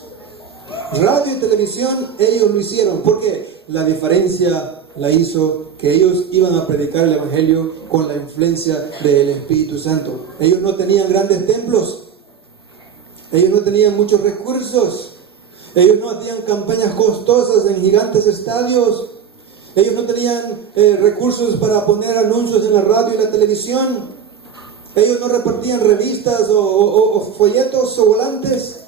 radio y televisión, ellos lo hicieron. Porque la diferencia la hizo que ellos iban a predicar el Evangelio con la influencia del Espíritu Santo. Ellos no tenían grandes templos. Ellos no tenían muchos recursos. Ellos no hacían campañas costosas en gigantes estadios. Ellos no tenían recursos para poner anuncios en la radio y la televisión. Ellos no repartían revistas o folletos o volantes.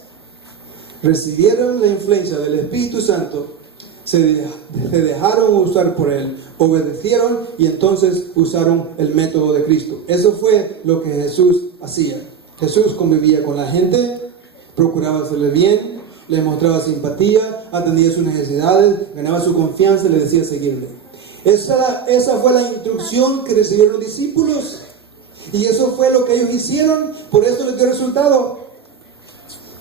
Recibieron la influencia del Espíritu Santo, se dejaron usar por Él, obedecieron y entonces usaron el método de Cristo. Eso fue lo que Jesús hacía. Jesús convivía con la gente, procuraba hacerle bien, le mostraba simpatía, atendía sus necesidades, ganaba su confianza y le decía seguirle. Esa fue la instrucción que recibieron los discípulos. Y eso fue lo que ellos hicieron, por eso les dio resultado.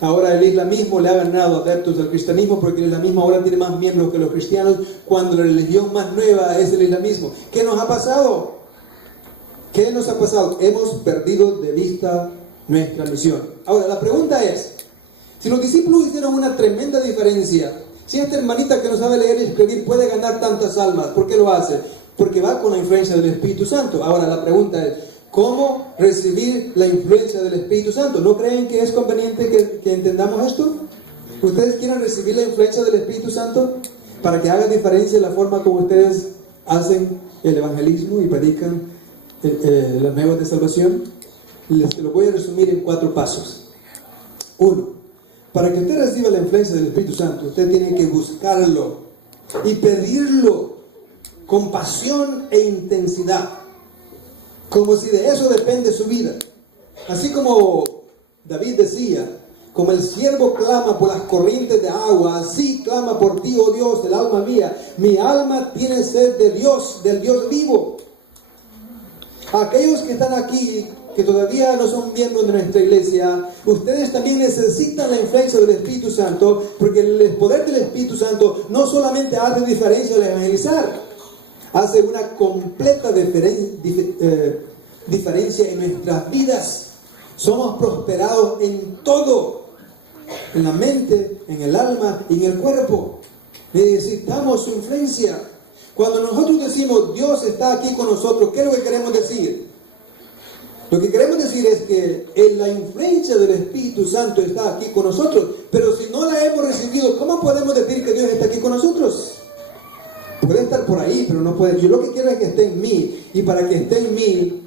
Ahora el islamismo le ha ganado adeptos al cristianismo porque el islamismo ahora tiene más miembros que los cristianos cuando la religión más nueva es el islamismo. ¿Qué nos ha pasado? ¿Qué nos ha pasado? Hemos perdido de vista nuestra misión. Ahora la pregunta es, si los discípulos hicieron una tremenda diferencia, si esta hermanita que no sabe leer y escribir puede ganar tantas almas, ¿por qué lo hace? Porque va con la influencia del Espíritu Santo. Ahora la pregunta es, ¿cómo recibir la influencia del Espíritu Santo? ¿No creen que es conveniente que entendamos esto? ¿Ustedes quieren recibir la influencia del Espíritu Santo para que haga diferencia en la forma como ustedes hacen el evangelismo y predican las nuevas de salvación? Les lo voy a resumir en 4 pasos. 1. Para que usted reciba la influencia del Espíritu Santo, usted tiene que buscarlo y pedirlo con pasión e intensidad, como si de eso depende su vida. Así como David decía, como el siervo clama por las corrientes de agua, así clama por ti, oh Dios, el alma mía. Mi alma tiene sed de Dios, del Dios vivo. Aquellos que están aquí, que todavía no son miembros de nuestra iglesia, ustedes también necesitan la influencia del Espíritu Santo, porque el poder del Espíritu Santo no solamente hace diferencia al evangelizar, hace una completa diferencia en nuestras vidas. Somos prosperados en todo, en la mente, en el alma y en el cuerpo. Necesitamos su influencia. Cuando nosotros decimos Dios está aquí con nosotros, ¿qué es lo que queremos decir? Lo que queremos decir es que la influencia del Espíritu Santo está aquí con nosotros, pero si no la hemos recibido, ¿cómo podemos decir que Dios está aquí con nosotros? Puede estar por ahí, pero no puede. Yo lo que quiero es que esté en mí, y para que esté en mí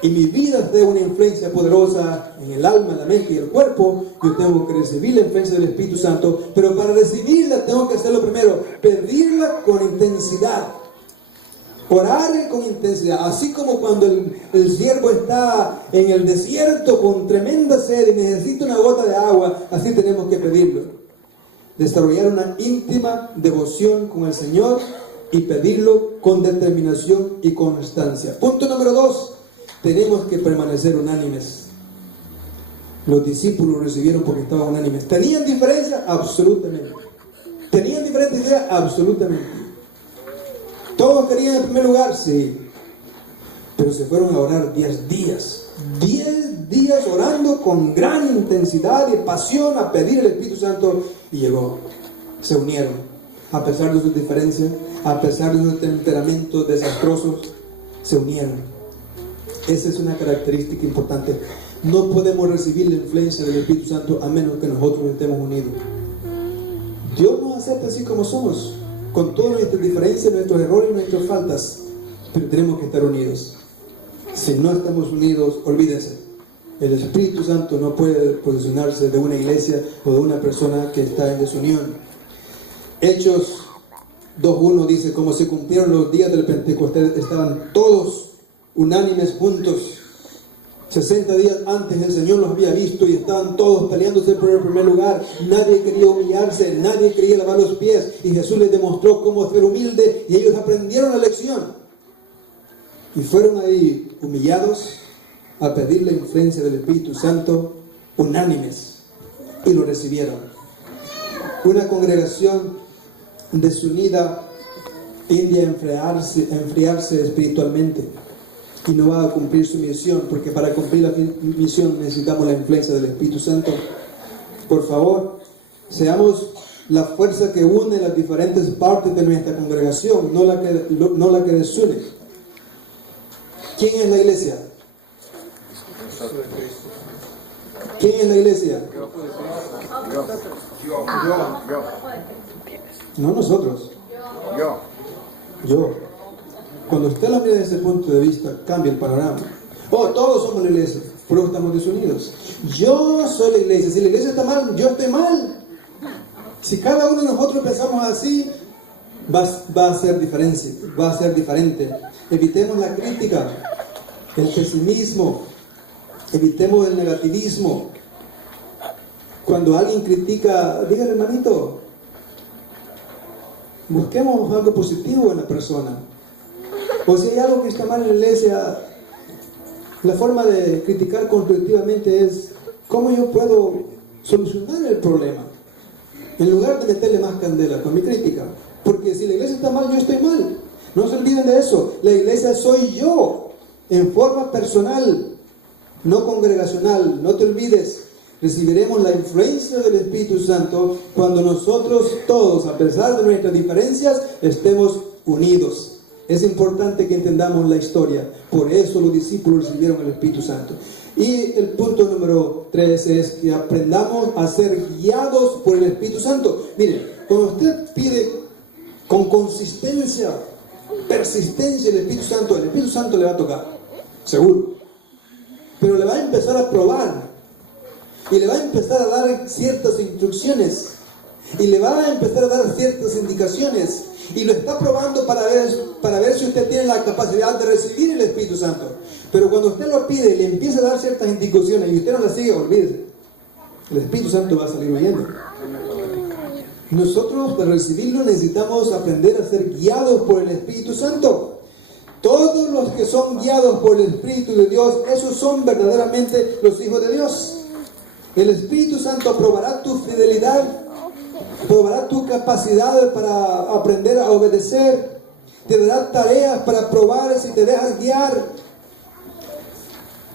y mi vida dé una influencia poderosa en el alma, la mente y el cuerpo, yo tengo que recibir la influencia del Espíritu Santo, pero para recibirla tengo que hacerlo primero, pedirla con intensidad, orar con intensidad, así como cuando el siervo está en el desierto con tremenda sed y necesita una gota de agua, así tenemos que pedirlo. Desarrollar una íntima devoción con el Señor y pedirlo con determinación y constancia. Punto número 2. Tenemos que permanecer unánimes. Los discípulos recibieron porque estaban unánimes. ¿Tenían diferencia? Absolutamente. ¿Tenían diferentes ideas? Absolutamente. ¿Todos querían en primer lugar? Sí. Pero se fueron a orar 10 días. 10 días orando con gran intensidad y pasión a pedir el Espíritu Santo y llegó. Se unieron, a pesar de sus diferencias, a pesar de sus temperamentos desastrosos, se unieron. Esa es una característica importante. No podemos recibir la influencia del Espíritu Santo a menos que nosotros estemos unidos. Dios nos acepta así como somos, con todas nuestras diferencias, nuestros errores y nuestras faltas, pero tenemos que estar unidos. Si no estamos unidos, olvídense, el Espíritu Santo no puede posicionarse de una iglesia o de una persona que está en desunión. Hechos 2:1 dice: como se cumplieron los días del Pentecostés, estaban todos unánimes juntos. 60 días antes el Señor los había visto y estaban todos peleándose por el primer lugar. Nadie quería humillarse, nadie quería lavar los pies, y Jesús les demostró cómo ser humilde y ellos aprendieron la lección y fueron ahí humillados a pedir la influencia del Espíritu Santo, unánimes, y lo recibieron. Una congregación desunida tiende a enfriarse espiritualmente y no va a cumplir su misión, porque para cumplir la misión necesitamos la influencia del Espíritu Santo. Por favor, seamos la fuerza que une las diferentes partes de nuestra congregación, no la que desune. ¿Quién es la iglesia? ¿Quién es la iglesia? No nosotros. Yo. Cuando usted lo mira desde ese punto de vista, cambia el panorama. Oh, todos somos la iglesia, pero estamos desunidos. Yo soy la iglesia. Si la iglesia está mal, yo estoy mal. Si cada uno de nosotros pensamos así, va a ser diferente. Evitemos la crítica, el pesimismo, evitemos el negativismo. Cuando alguien critica, dígale, hermanito, busquemos algo positivo en la persona. O si hay algo que está mal en la iglesia, la forma de criticar constructivamente es cómo yo puedo solucionar el problema, en lugar de meterle más candela con mi crítica. Porque si la iglesia está mal, yo estoy mal. No se olviden de eso. La iglesia soy yo, en forma personal, no congregacional. No te olvides. Recibiremos la influencia del Espíritu Santo cuando nosotros todos, a pesar de nuestras diferencias, estemos unidos. Es importante que entendamos la historia. Por eso los discípulos recibieron el Espíritu Santo. Y el punto número 3 es que aprendamos a ser guiados por el Espíritu Santo. Miren, cuando usted pide con consistencia, persistencia el Espíritu Santo le va a tocar, seguro. Pero le va a empezar a probar. Y le va a empezar a dar ciertas instrucciones. Y le va a empezar a dar ciertas indicaciones. Y lo está probando para ver si usted tiene la capacidad de recibir el Espíritu Santo. Pero cuando usted lo pide y le empieza a dar ciertas indicaciones y usted no las sigue, olvídese. El Espíritu Santo va a salir huyendo. Nosotros, para recibirlo, necesitamos aprender a ser guiados por el Espíritu Santo. Todos los que son guiados por el Espíritu de Dios, esos son verdaderamente los hijos de Dios. El Espíritu Santo probará tu fidelidad, probará tu capacidad para aprender a obedecer, te dará tareas para probar si te dejas guiar.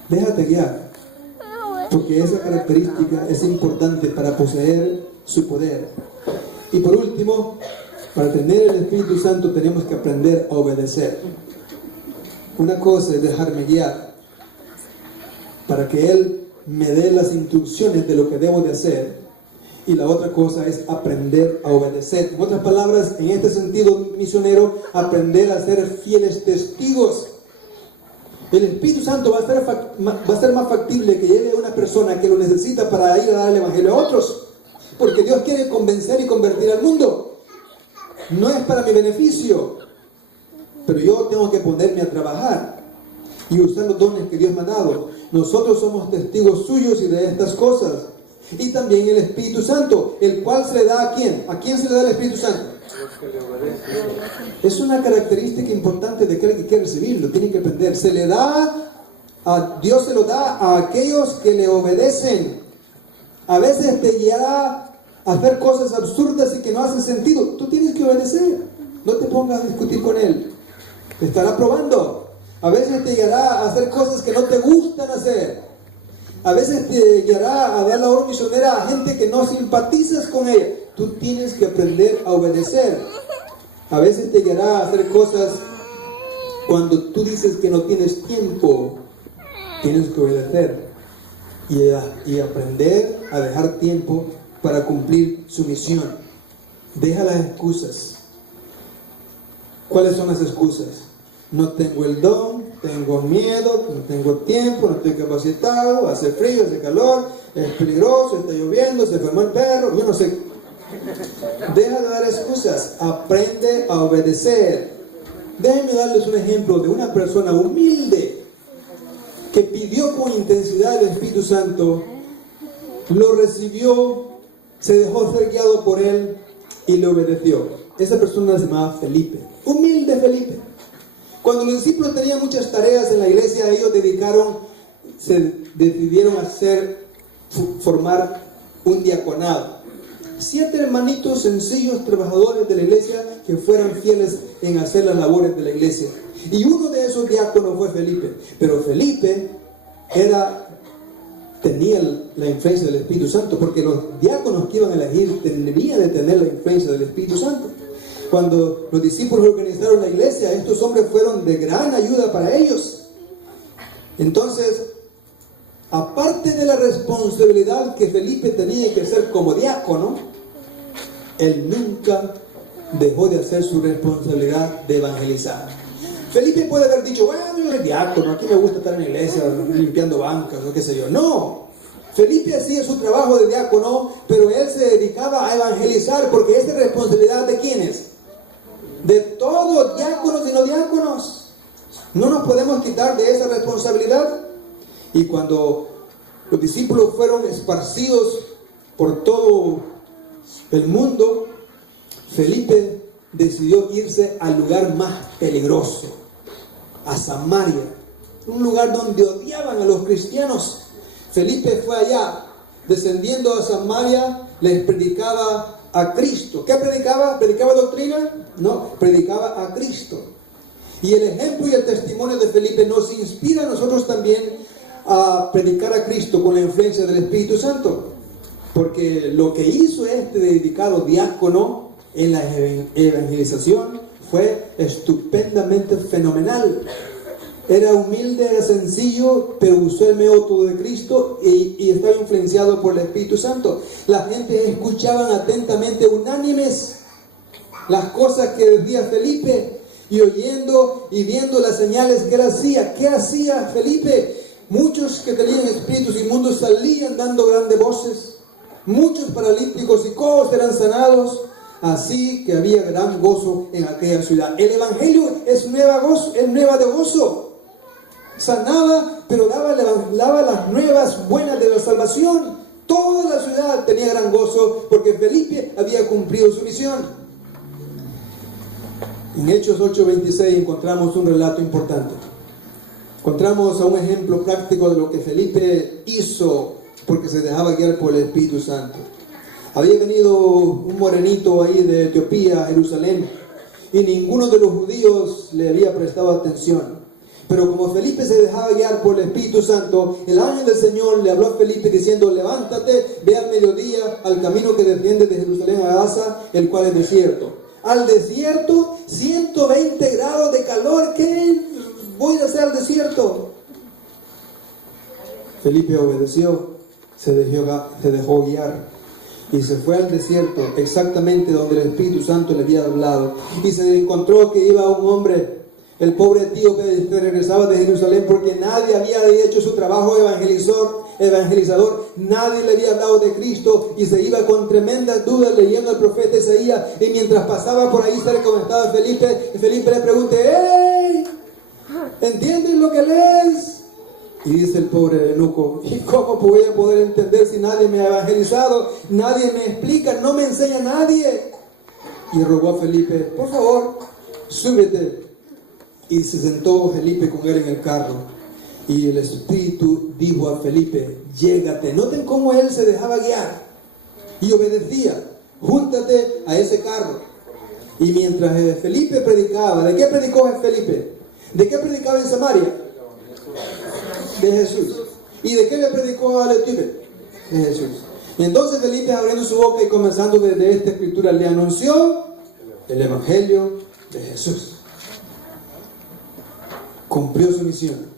Déjate guiar, porque esa característica es importante para poseer su poder. Y por último, para tener el Espíritu Santo tenemos que aprender a obedecer. Una cosa es dejarme guiar para que Él me dé las instrucciones de lo que debo de hacer, y la otra cosa es aprender a obedecer. En otras palabras, en este sentido misionero, aprender a ser fieles testigos. El Espíritu Santo va a ser más factible que llegue a una persona que lo necesita para ir a dar el Evangelio a otros, porque Dios quiere convencer y convertir al mundo. No es para mi beneficio, pero yo tengo que ponerme a trabajar y usar los dones que Dios me ha dado. Nosotros somos testigos suyos y de estas cosas. Y también el Espíritu Santo, el cual se le da ¿a quién? ¿A quién se le da el Espíritu Santo? Es una característica importante de aquel que quiere recibirlo. Tienen que aprender. Se le da a Dios, se lo da a aquellos que le obedecen. A veces te guiará a hacer cosas absurdas y que no hacen sentido. Tú tienes que obedecer. No te pongas a discutir con Él. Te estará probando. A veces te guiará a hacer cosas que no te gustan hacer. A veces te guiará a dar la orden misionera a gente que no simpatizas con ella. Tú tienes que aprender a obedecer. A veces te guiará a hacer cosas cuando tú dices que no tienes tiempo. Tienes que obedecer y aprender a dejar tiempo para cumplir su misión. Deja las excusas. ¿Cuáles son las excusas? No tengo el don, tengo miedo, no tengo tiempo, no estoy capacitado, hace frío, hace calor, es peligroso, está lloviendo, se enfermó el perro, yo no sé. Deja de dar excusas, aprende a obedecer. Déjenme darles un ejemplo de una persona humilde que pidió con intensidad el Espíritu Santo, lo recibió, se dejó ser guiado por él y le obedeció. Esa persona se llamaba Felipe, humilde Felipe. Cuando los discípulos tenían muchas tareas en la iglesia, ellos se decidieron formar un diaconado. 7 hermanitos sencillos, trabajadores de la iglesia, que fueran fieles en hacer las labores de la iglesia. Y uno de esos diáconos fue Felipe. Pero Felipe tenía la influencia del Espíritu Santo, porque los diáconos que iban a elegir deberían de tener la influencia del Espíritu Santo. Cuando los discípulos organizaron la iglesia, estos hombres fueron de gran ayuda para ellos. Entonces, aparte de la responsabilidad que Felipe tenía que hacer como diácono, él nunca dejó de hacer su responsabilidad de evangelizar. Felipe puede haber dicho, bueno, yo soy diácono, aquí me gusta estar en la iglesia limpiando bancas o qué sé yo. No, Felipe hacía su trabajo de diácono, pero él se dedicaba a evangelizar, porque esta es responsabilidad de ¿quiénes? De todos, diáconos y no diáconos. No nos podemos quitar de esa responsabilidad. Y cuando los discípulos fueron esparcidos por todo el mundo, Felipe decidió irse al lugar más peligroso, a Samaria, un lugar donde odiaban a los cristianos. Felipe fue allá, descendiendo a Samaria, les predicaba a Cristo. ¿Qué predicaba? ¿Predicaba doctrina? No, predicaba a Cristo. Y el ejemplo y el testimonio de Felipe nos inspira a nosotros también a predicar a Cristo con la influencia del Espíritu Santo. Porque lo que hizo este dedicado diácono en la evangelización fue estupendamente fenomenal. Era humilde, era sencillo, pero usó el método de Cristo y estaba influenciado por el Espíritu Santo. La gente escuchaban atentamente, unánimes, las cosas que decía Felipe, y oyendo y viendo las señales que él hacía. ¿Qué hacía Felipe? Muchos que tenían espíritus inmundos salían dando grandes voces. Muchos paralíticos y cojos eran sanados. Así que había gran gozo en aquella ciudad. El evangelio es nueva de gozo. Sanaba, pero daba las nuevas buenas de la salvación. Toda la ciudad tenía gran gozo porque Felipe había cumplido su misión. En Hechos 8:26 encontramos un relato importante. Encontramos a un ejemplo práctico de lo que Felipe hizo porque se dejaba guiar por el Espíritu Santo. Había venido un morenito ahí de Etiopía a Jerusalén y ninguno de los judíos le había prestado atención. Pero como Felipe se dejaba guiar por el Espíritu Santo, el ángel del Señor le habló a Felipe diciendo: levántate, ve al mediodía al camino que desciende de Jerusalén a Gaza, el cual es desierto. Al desierto, 120 grados de calor. ¿Qué voy a hacer al desierto? Felipe obedeció, se dejó guiar y se fue al desierto, exactamente donde el Espíritu Santo le había hablado. Y se encontró que iba un hombre, el pobre tío que regresaba de Jerusalén, porque nadie había hecho su trabajo evangelizador, nadie le había hablado de Cristo, y se iba con tremendas dudas leyendo al profeta Isaías. Y mientras pasaba por ahí cerca donde estaba Felipe le pregunté: ¡hey! ¿Entiendes lo que lees? Y dice el pobre eunuco: ¿y cómo voy a poder entender si nadie me ha evangelizado? Nadie me explica, no me enseña nadie. Y rogó a Felipe: por favor, súbete. Y se sentó Felipe con él en el carro. Y el Espíritu dijo a Felipe: llégate. Noten cómo él se dejaba guiar y obedecía. Júntate a ese carro. Y mientras Felipe predicaba, ¿de qué predicó Felipe? ¿De qué predicaba en Samaria? De Jesús. ¿Y de qué le predicó al etíope? De Jesús. Y entonces Felipe, abriendo su boca y comenzando desde esta escritura, le anunció el Evangelio de Jesús. Cumplió su misión.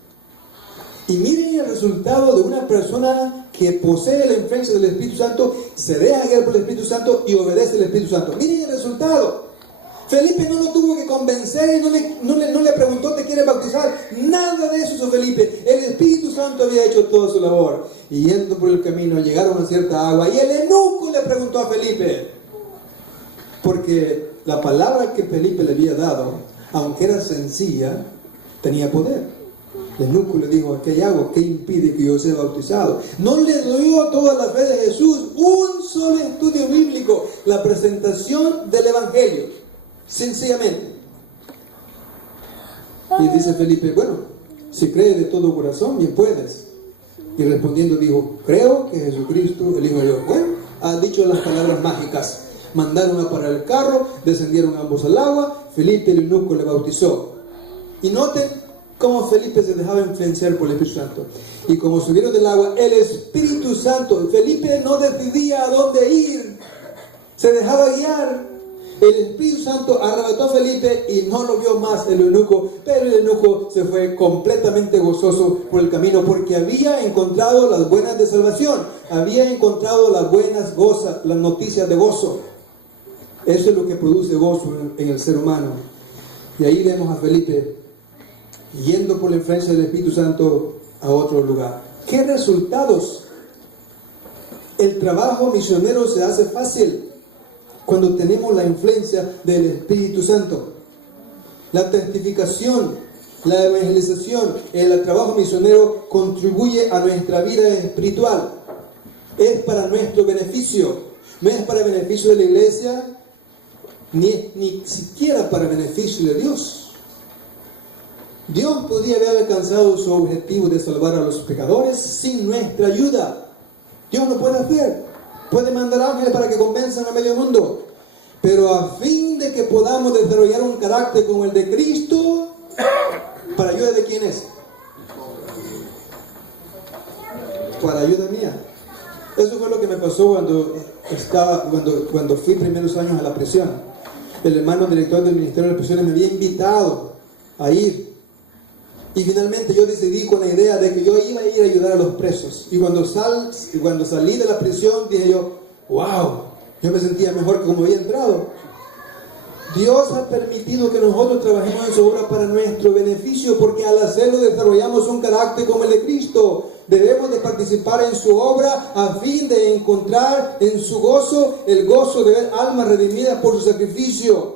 Y miren el resultado de una persona que posee la influencia del Espíritu Santo, se deja guiar por el Espíritu Santo y obedece al Espíritu Santo. Miren el resultado. Felipe no lo tuvo que convencer, no le preguntó, ¿te quieres bautizar? Nada de eso hizo Felipe. El Espíritu Santo había hecho toda su labor. Y yendo por el camino llegaron a cierta agua y el eunuco le preguntó a Felipe. Porque la palabra que Felipe le había dado, aunque era sencilla, tenía poder. El eunuco le dijo, ¿qué hago? ¿Qué impide que yo sea bautizado? No le dio toda la fe de Jesús, un solo estudio bíblico, la presentación del Evangelio, sencillamente. Y dice Felipe, bueno, si crees de todo corazón, bien puedes. Y respondiendo dijo, creo que Jesucristo, el Hijo de Dios. Bueno, ha dicho las palabras mágicas. Mandaron a parar el carro, descendieron ambos al agua, Felipe el eunuco le bautizó. Y noten cómo Felipe se dejaba influenciar por el Espíritu Santo. Y como subieron del agua, el Espíritu Santo, Felipe no decidía a dónde ir, se dejaba guiar. El Espíritu Santo arrebató a Felipe y no lo vio más el eunuco, pero el eunuco se fue completamente gozoso por el camino, porque había encontrado las buenas de salvación, había encontrado las buenas las noticias de gozo. Eso es lo que produce gozo en el ser humano. Y ahí vemos a Felipe yendo por la influencia del Espíritu Santo a otro lugar. ¿Qué resultados? El trabajo misionero se hace fácil cuando tenemos la influencia del Espíritu Santo. La testificación, la evangelización, el trabajo misionero contribuye a nuestra vida espiritual. Es para nuestro beneficio. No es para el beneficio de la iglesia, ni siquiera para el beneficio de Dios. Dios podría haber alcanzado su objetivo de salvar a los pecadores sin nuestra ayuda. Dios lo puede hacer. Puede mandar ángeles para que convenzan a medio mundo. Pero a fin de que podamos desarrollar un carácter como el de Cristo, ¿para ayuda de quién es? Para ayuda mía. Eso fue lo que me pasó cuando fui primeros años a la prisión. El hermano director del Ministerio de Prisiones me había invitado a ir. Y finalmente yo decidí con la idea de que yo iba a ir a ayudar a los presos. Y cuando salí de la prisión dije yo, wow, yo me sentía mejor que como había entrado. Dios ha permitido que nosotros trabajemos en su obra para nuestro beneficio, porque al hacerlo desarrollamos un carácter como el de Cristo. Debemos de participar en su obra a fin de encontrar en su gozo el gozo de ver almas redimidas por su sacrificio.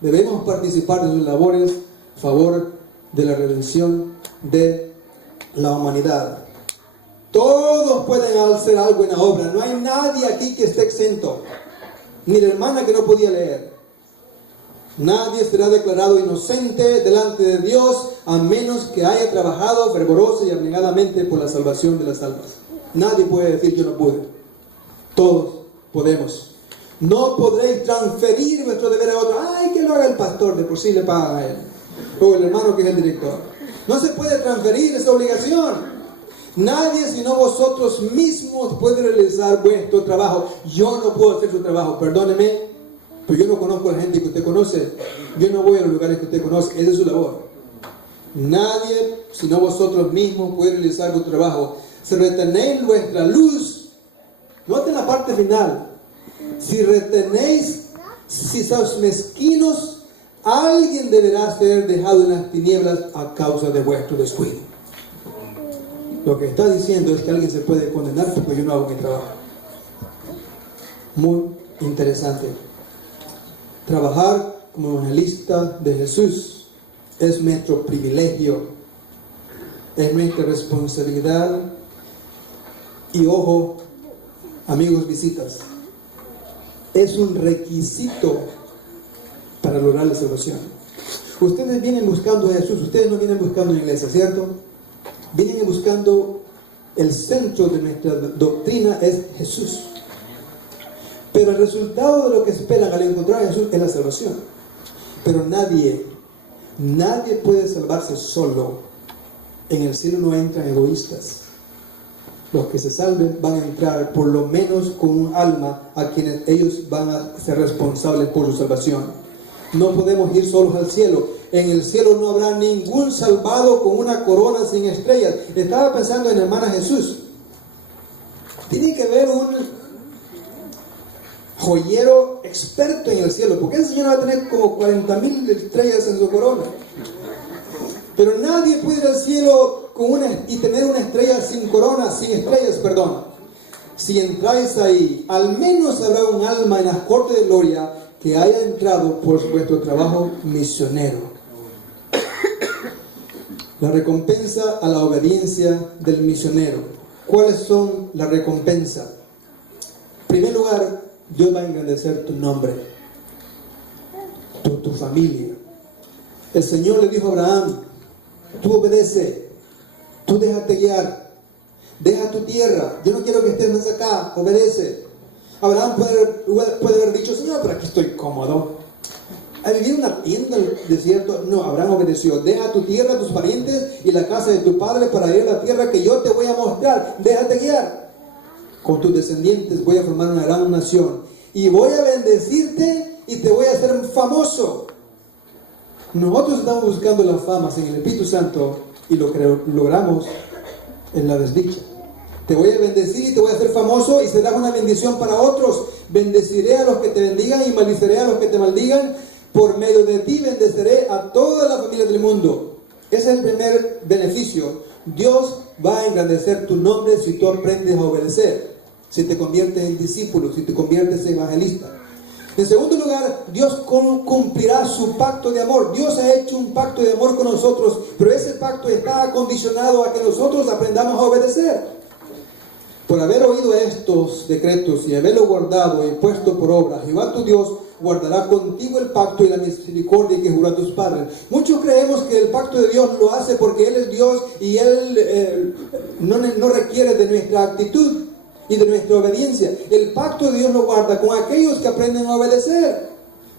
Debemos participar de sus labores a favor de la redención de la humanidad. Todos pueden hacer algo en la obra. No hay nadie aquí que esté exento. Ni la hermana que no podía leer. Nadie será declarado inocente delante de Dios a menos que haya trabajado fervorosa y abnegadamente por la salvación de las almas. Nadie puede decir yo no pude. Todos podemos. No podréis transferir vuestro deber a otro. Ay, que lo haga el pastor, de por sí le paga a él. O el hermano que es el director. No se puede transferir esa obligación. Nadie sino vosotros mismos puede realizar vuestro trabajo. Yo no puedo hacer su trabajo, perdóneme, pero yo no conozco a la gente que usted conoce. Yo no voy a los lugares que usted conoce. Esa es su labor. Nadie sino vosotros mismos puede realizar vuestro trabajo. Si retenéis vuestra luz, noten la parte final. Si retenéis, si sois mezquinos, alguien deberá ser dejado en las tinieblas a causa de vuestro descuido. Lo que está diciendo es que alguien se puede condenar porque yo no hago mi trabajo. Muy interesante. Trabajar como evangelista de Jesús es nuestro privilegio, es nuestra responsabilidad. Y ojo, amigos visitas, es un requisito para lograr la salvación. Ustedes vienen buscando a Jesús, ustedes no vienen buscando una iglesia, ¿cierto? Vienen buscando el centro de nuestra doctrina es Jesús. Pero el resultado de lo que esperan al encontrar a Jesús es la salvación. Pero nadie puede salvarse solo. En el cielo no entran egoístas. los que se salven van a entrar por lo menos con un alma a quienes ellos van a ser responsables por su salvación. No podemos ir solos al cielo. En el cielo no habrá ningún salvado con una corona sin estrellas. Estaba pensando en hermana Jesús. Tiene que haber un joyero experto en el cielo, porque ese señor va a tener como 40,000 estrellas en su corona. Pero nadie puede ir al cielo y tener una estrella sin corona, sin estrellas, perdón. Si entráis ahí, al menos habrá un alma en las cortes de gloria que haya entrado por vuestro trabajo misionero. La recompensa a la obediencia del misionero. ¿Cuáles son las recompensas? En primer lugar, Dios va a engrandecer tu nombre, tu familia. El Señor le dijo a Abraham: tú obedece, tú déjate guiar, deja tu tierra, yo no quiero que estés más acá, obedece. Abraham puede haber dicho: Señor, pero aquí estoy cómodo. ¿A vivir en una tienda en el desierto? No, Abraham obedeció. Deja tu tierra, tus parientes y la casa de tu padre para ir a la tierra que yo te voy a mostrar. Déjate guiar. Con tus descendientes voy a formar una gran nación y voy a bendecirte y te voy a hacer famoso. Nosotros estamos buscando la fama sin el Espíritu Santo y lo que logramos en la desdicha. Te voy a bendecir y te voy a hacer famoso y serás una bendición para otros. Bendeciré a los que te bendigan y maldiciré a los que te maldigan. Por medio de ti bendeceré a toda la familia del mundo. Ese es el primer beneficio. Dios va a engrandecer tu nombre si tú aprendes a obedecer, si te conviertes en discípulo, si te conviertes en evangelista. En segundo lugar, Dios cumplirá su pacto de amor. Dios ha hecho un pacto de amor con nosotros, pero ese pacto está condicionado a que nosotros aprendamos a obedecer. Por haber oído estos decretos y haberlo guardado y puesto por obra, Jehová tu Dios guardará contigo el pacto y la misericordia que juró a tus padres. Muchos creemos que el pacto de Dios lo hace porque Él es Dios y Él no requiere de nuestra actitud y de nuestra obediencia. El pacto de Dios lo guarda con aquellos que aprenden a obedecer.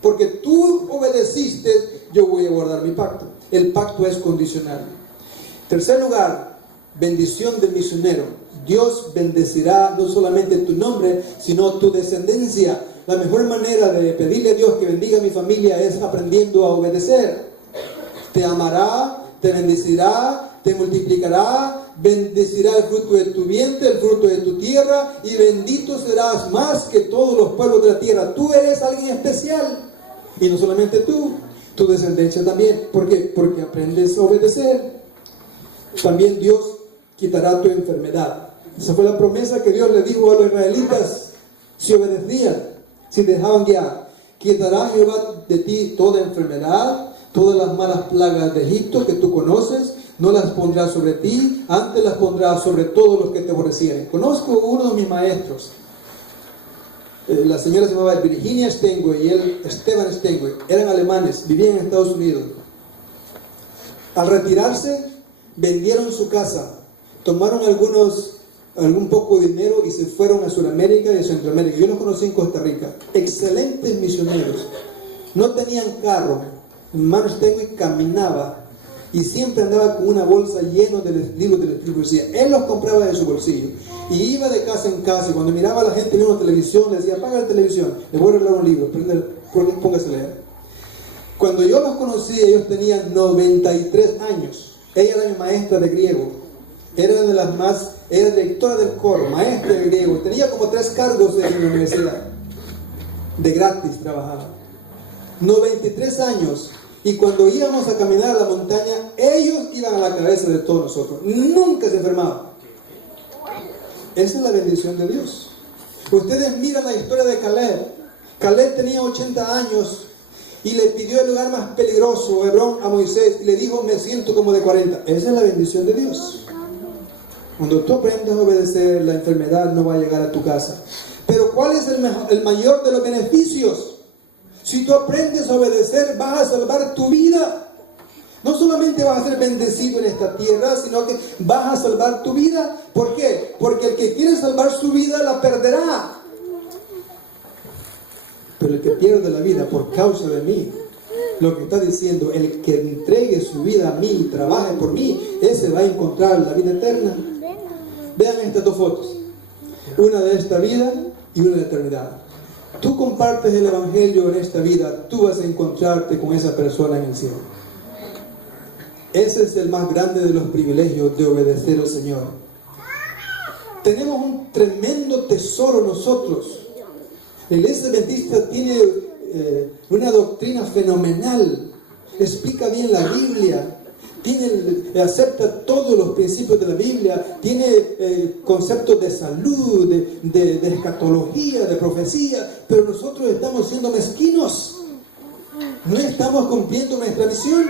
Porque tú obedeciste, yo voy a guardar mi pacto. El pacto es condicional. Tercer lugar, bendición del misionero. Dios bendecirá no solamente tu nombre, sino tu descendencia. La mejor manera de pedirle a Dios que bendiga a mi familia es aprendiendo a obedecer. Te amará, te bendecirá, te multiplicará, bendecirá el fruto de tu vientre, el fruto de tu tierra, y bendito serás más que todos los pueblos de la tierra. Tú eres alguien especial, y no solamente tú, tu descendencia también. ¿Por qué? Porque aprendes a obedecer. También Dios quitará tu enfermedad. Esa fue la promesa que Dios le dijo a los israelitas si obedecían, si dejaban guiar. Quitará Jehová de ti toda enfermedad, todas las malas plagas de Egipto que tú conoces, no las pondrá sobre ti, antes las pondrá sobre todos los que te aborrecieren. Conozco uno de mis maestros, la señora se llamaba Virginia Steinway y él Esteban Steinway, eran alemanes, vivían en Estados Unidos. Al retirarse, vendieron su casa, tomaron algún poco de dinero y se fueron a Sudamérica y a Centroamérica. Yo los conocí en Costa Rica. Excelentes misioneros. No tenían carro. Hermano Steinway caminaba y siempre andaba con una bolsa llena de libros de la poesía. Él los compraba de su bolsillo y iba de casa en casa, y cuando miraba a la gente viendo televisión le decía: apaga la televisión, le voy a regalar un libro, póngase a leer. Cuando yo los conocí, ellos tenían 93 años. Ella era mi maestra de griego, era directora del coro, maestra de griego, tenía como 3 cargos en la universidad, de gratis trabajaba. 93 años. Y cuando íbamos a caminar a la montaña, ellos iban a la cabeza de todos nosotros. Nunca se enfermaban. Esa es la bendición de Dios. Ustedes miran la historia de Caleb. Caleb tenía 80 años y le pidió el lugar más peligroso, Hebrón, a Moisés, y le dijo: me siento como de 40. Esa es la bendición de Dios. Cuando tú aprendes a obedecer, la enfermedad no va a llegar a tu casa. Pero ¿cuál es el mayor de los beneficios? Si tú aprendes a obedecer, vas a salvar tu vida. No solamente vas a ser bendecido en esta tierra, sino que vas a salvar tu vida. ¿Por qué? Porque el que quiere salvar su vida la perderá. Pero el que pierde la vida por causa de mí, lo que está diciendo, el que entregue su vida a mí y trabaje por mí, ese va a encontrar la vida eterna. Vean estas dos fotos, una de esta vida y una de la eternidad. Tú compartes el Evangelio en esta vida, tú vas a encontrarte con esa persona en el cielo. Ese es el más grande de los privilegios de obedecer al Señor. Tenemos un tremendo tesoro nosotros. La Iglesia Adventista tiene una doctrina fenomenal, explica bien la Biblia, acepta todos los principios de la Biblia, tiene conceptos de salud, de escatología, de profecía, pero nosotros estamos siendo mezquinos, no estamos cumpliendo nuestra misión.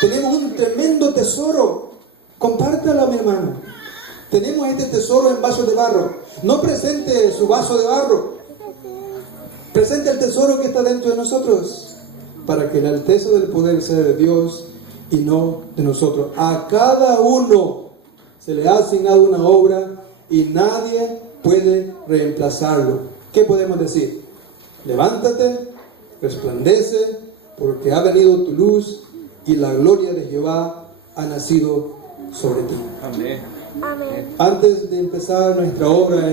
Tenemos un tremendo tesoro, compártalo, mi hermano. Tenemos este tesoro en vasos de barro. No presente su vaso de barro, presente el tesoro que está dentro de nosotros, para que la alteza del poder sea de Dios y no de nosotros. A cada uno se le ha asignado una obra y nadie puede reemplazarlo. ¿Qué podemos decir? Levántate, resplandece, porque ha venido tu luz y la gloria de Jehová ha nacido sobre ti. Amén. Antes de empezar nuestra obra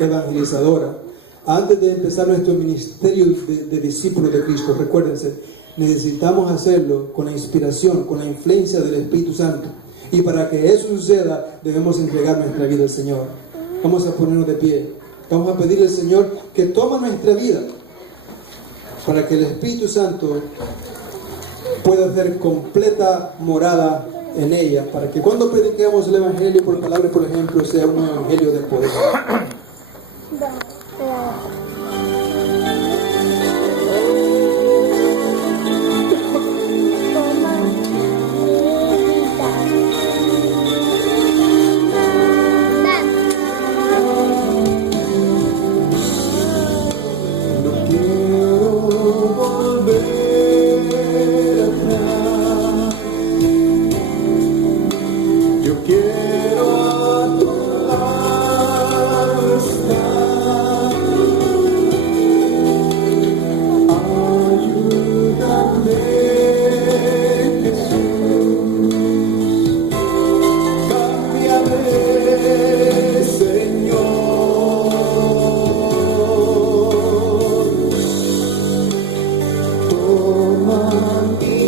evangelizadora, antes de empezar nuestro ministerio de discípulos de Cristo, recuérdense, necesitamos hacerlo con la inspiración, con la influencia del Espíritu Santo. Y para que eso suceda, debemos entregar nuestra vida al Señor. Vamos a ponernos de pie. Vamos a pedirle al Señor que tome nuestra vida, para que el Espíritu Santo pueda hacer completa morada en ella, para que cuando prediquemos el Evangelio por palabras, por ejemplo, sea un Evangelio de poder. Toma mi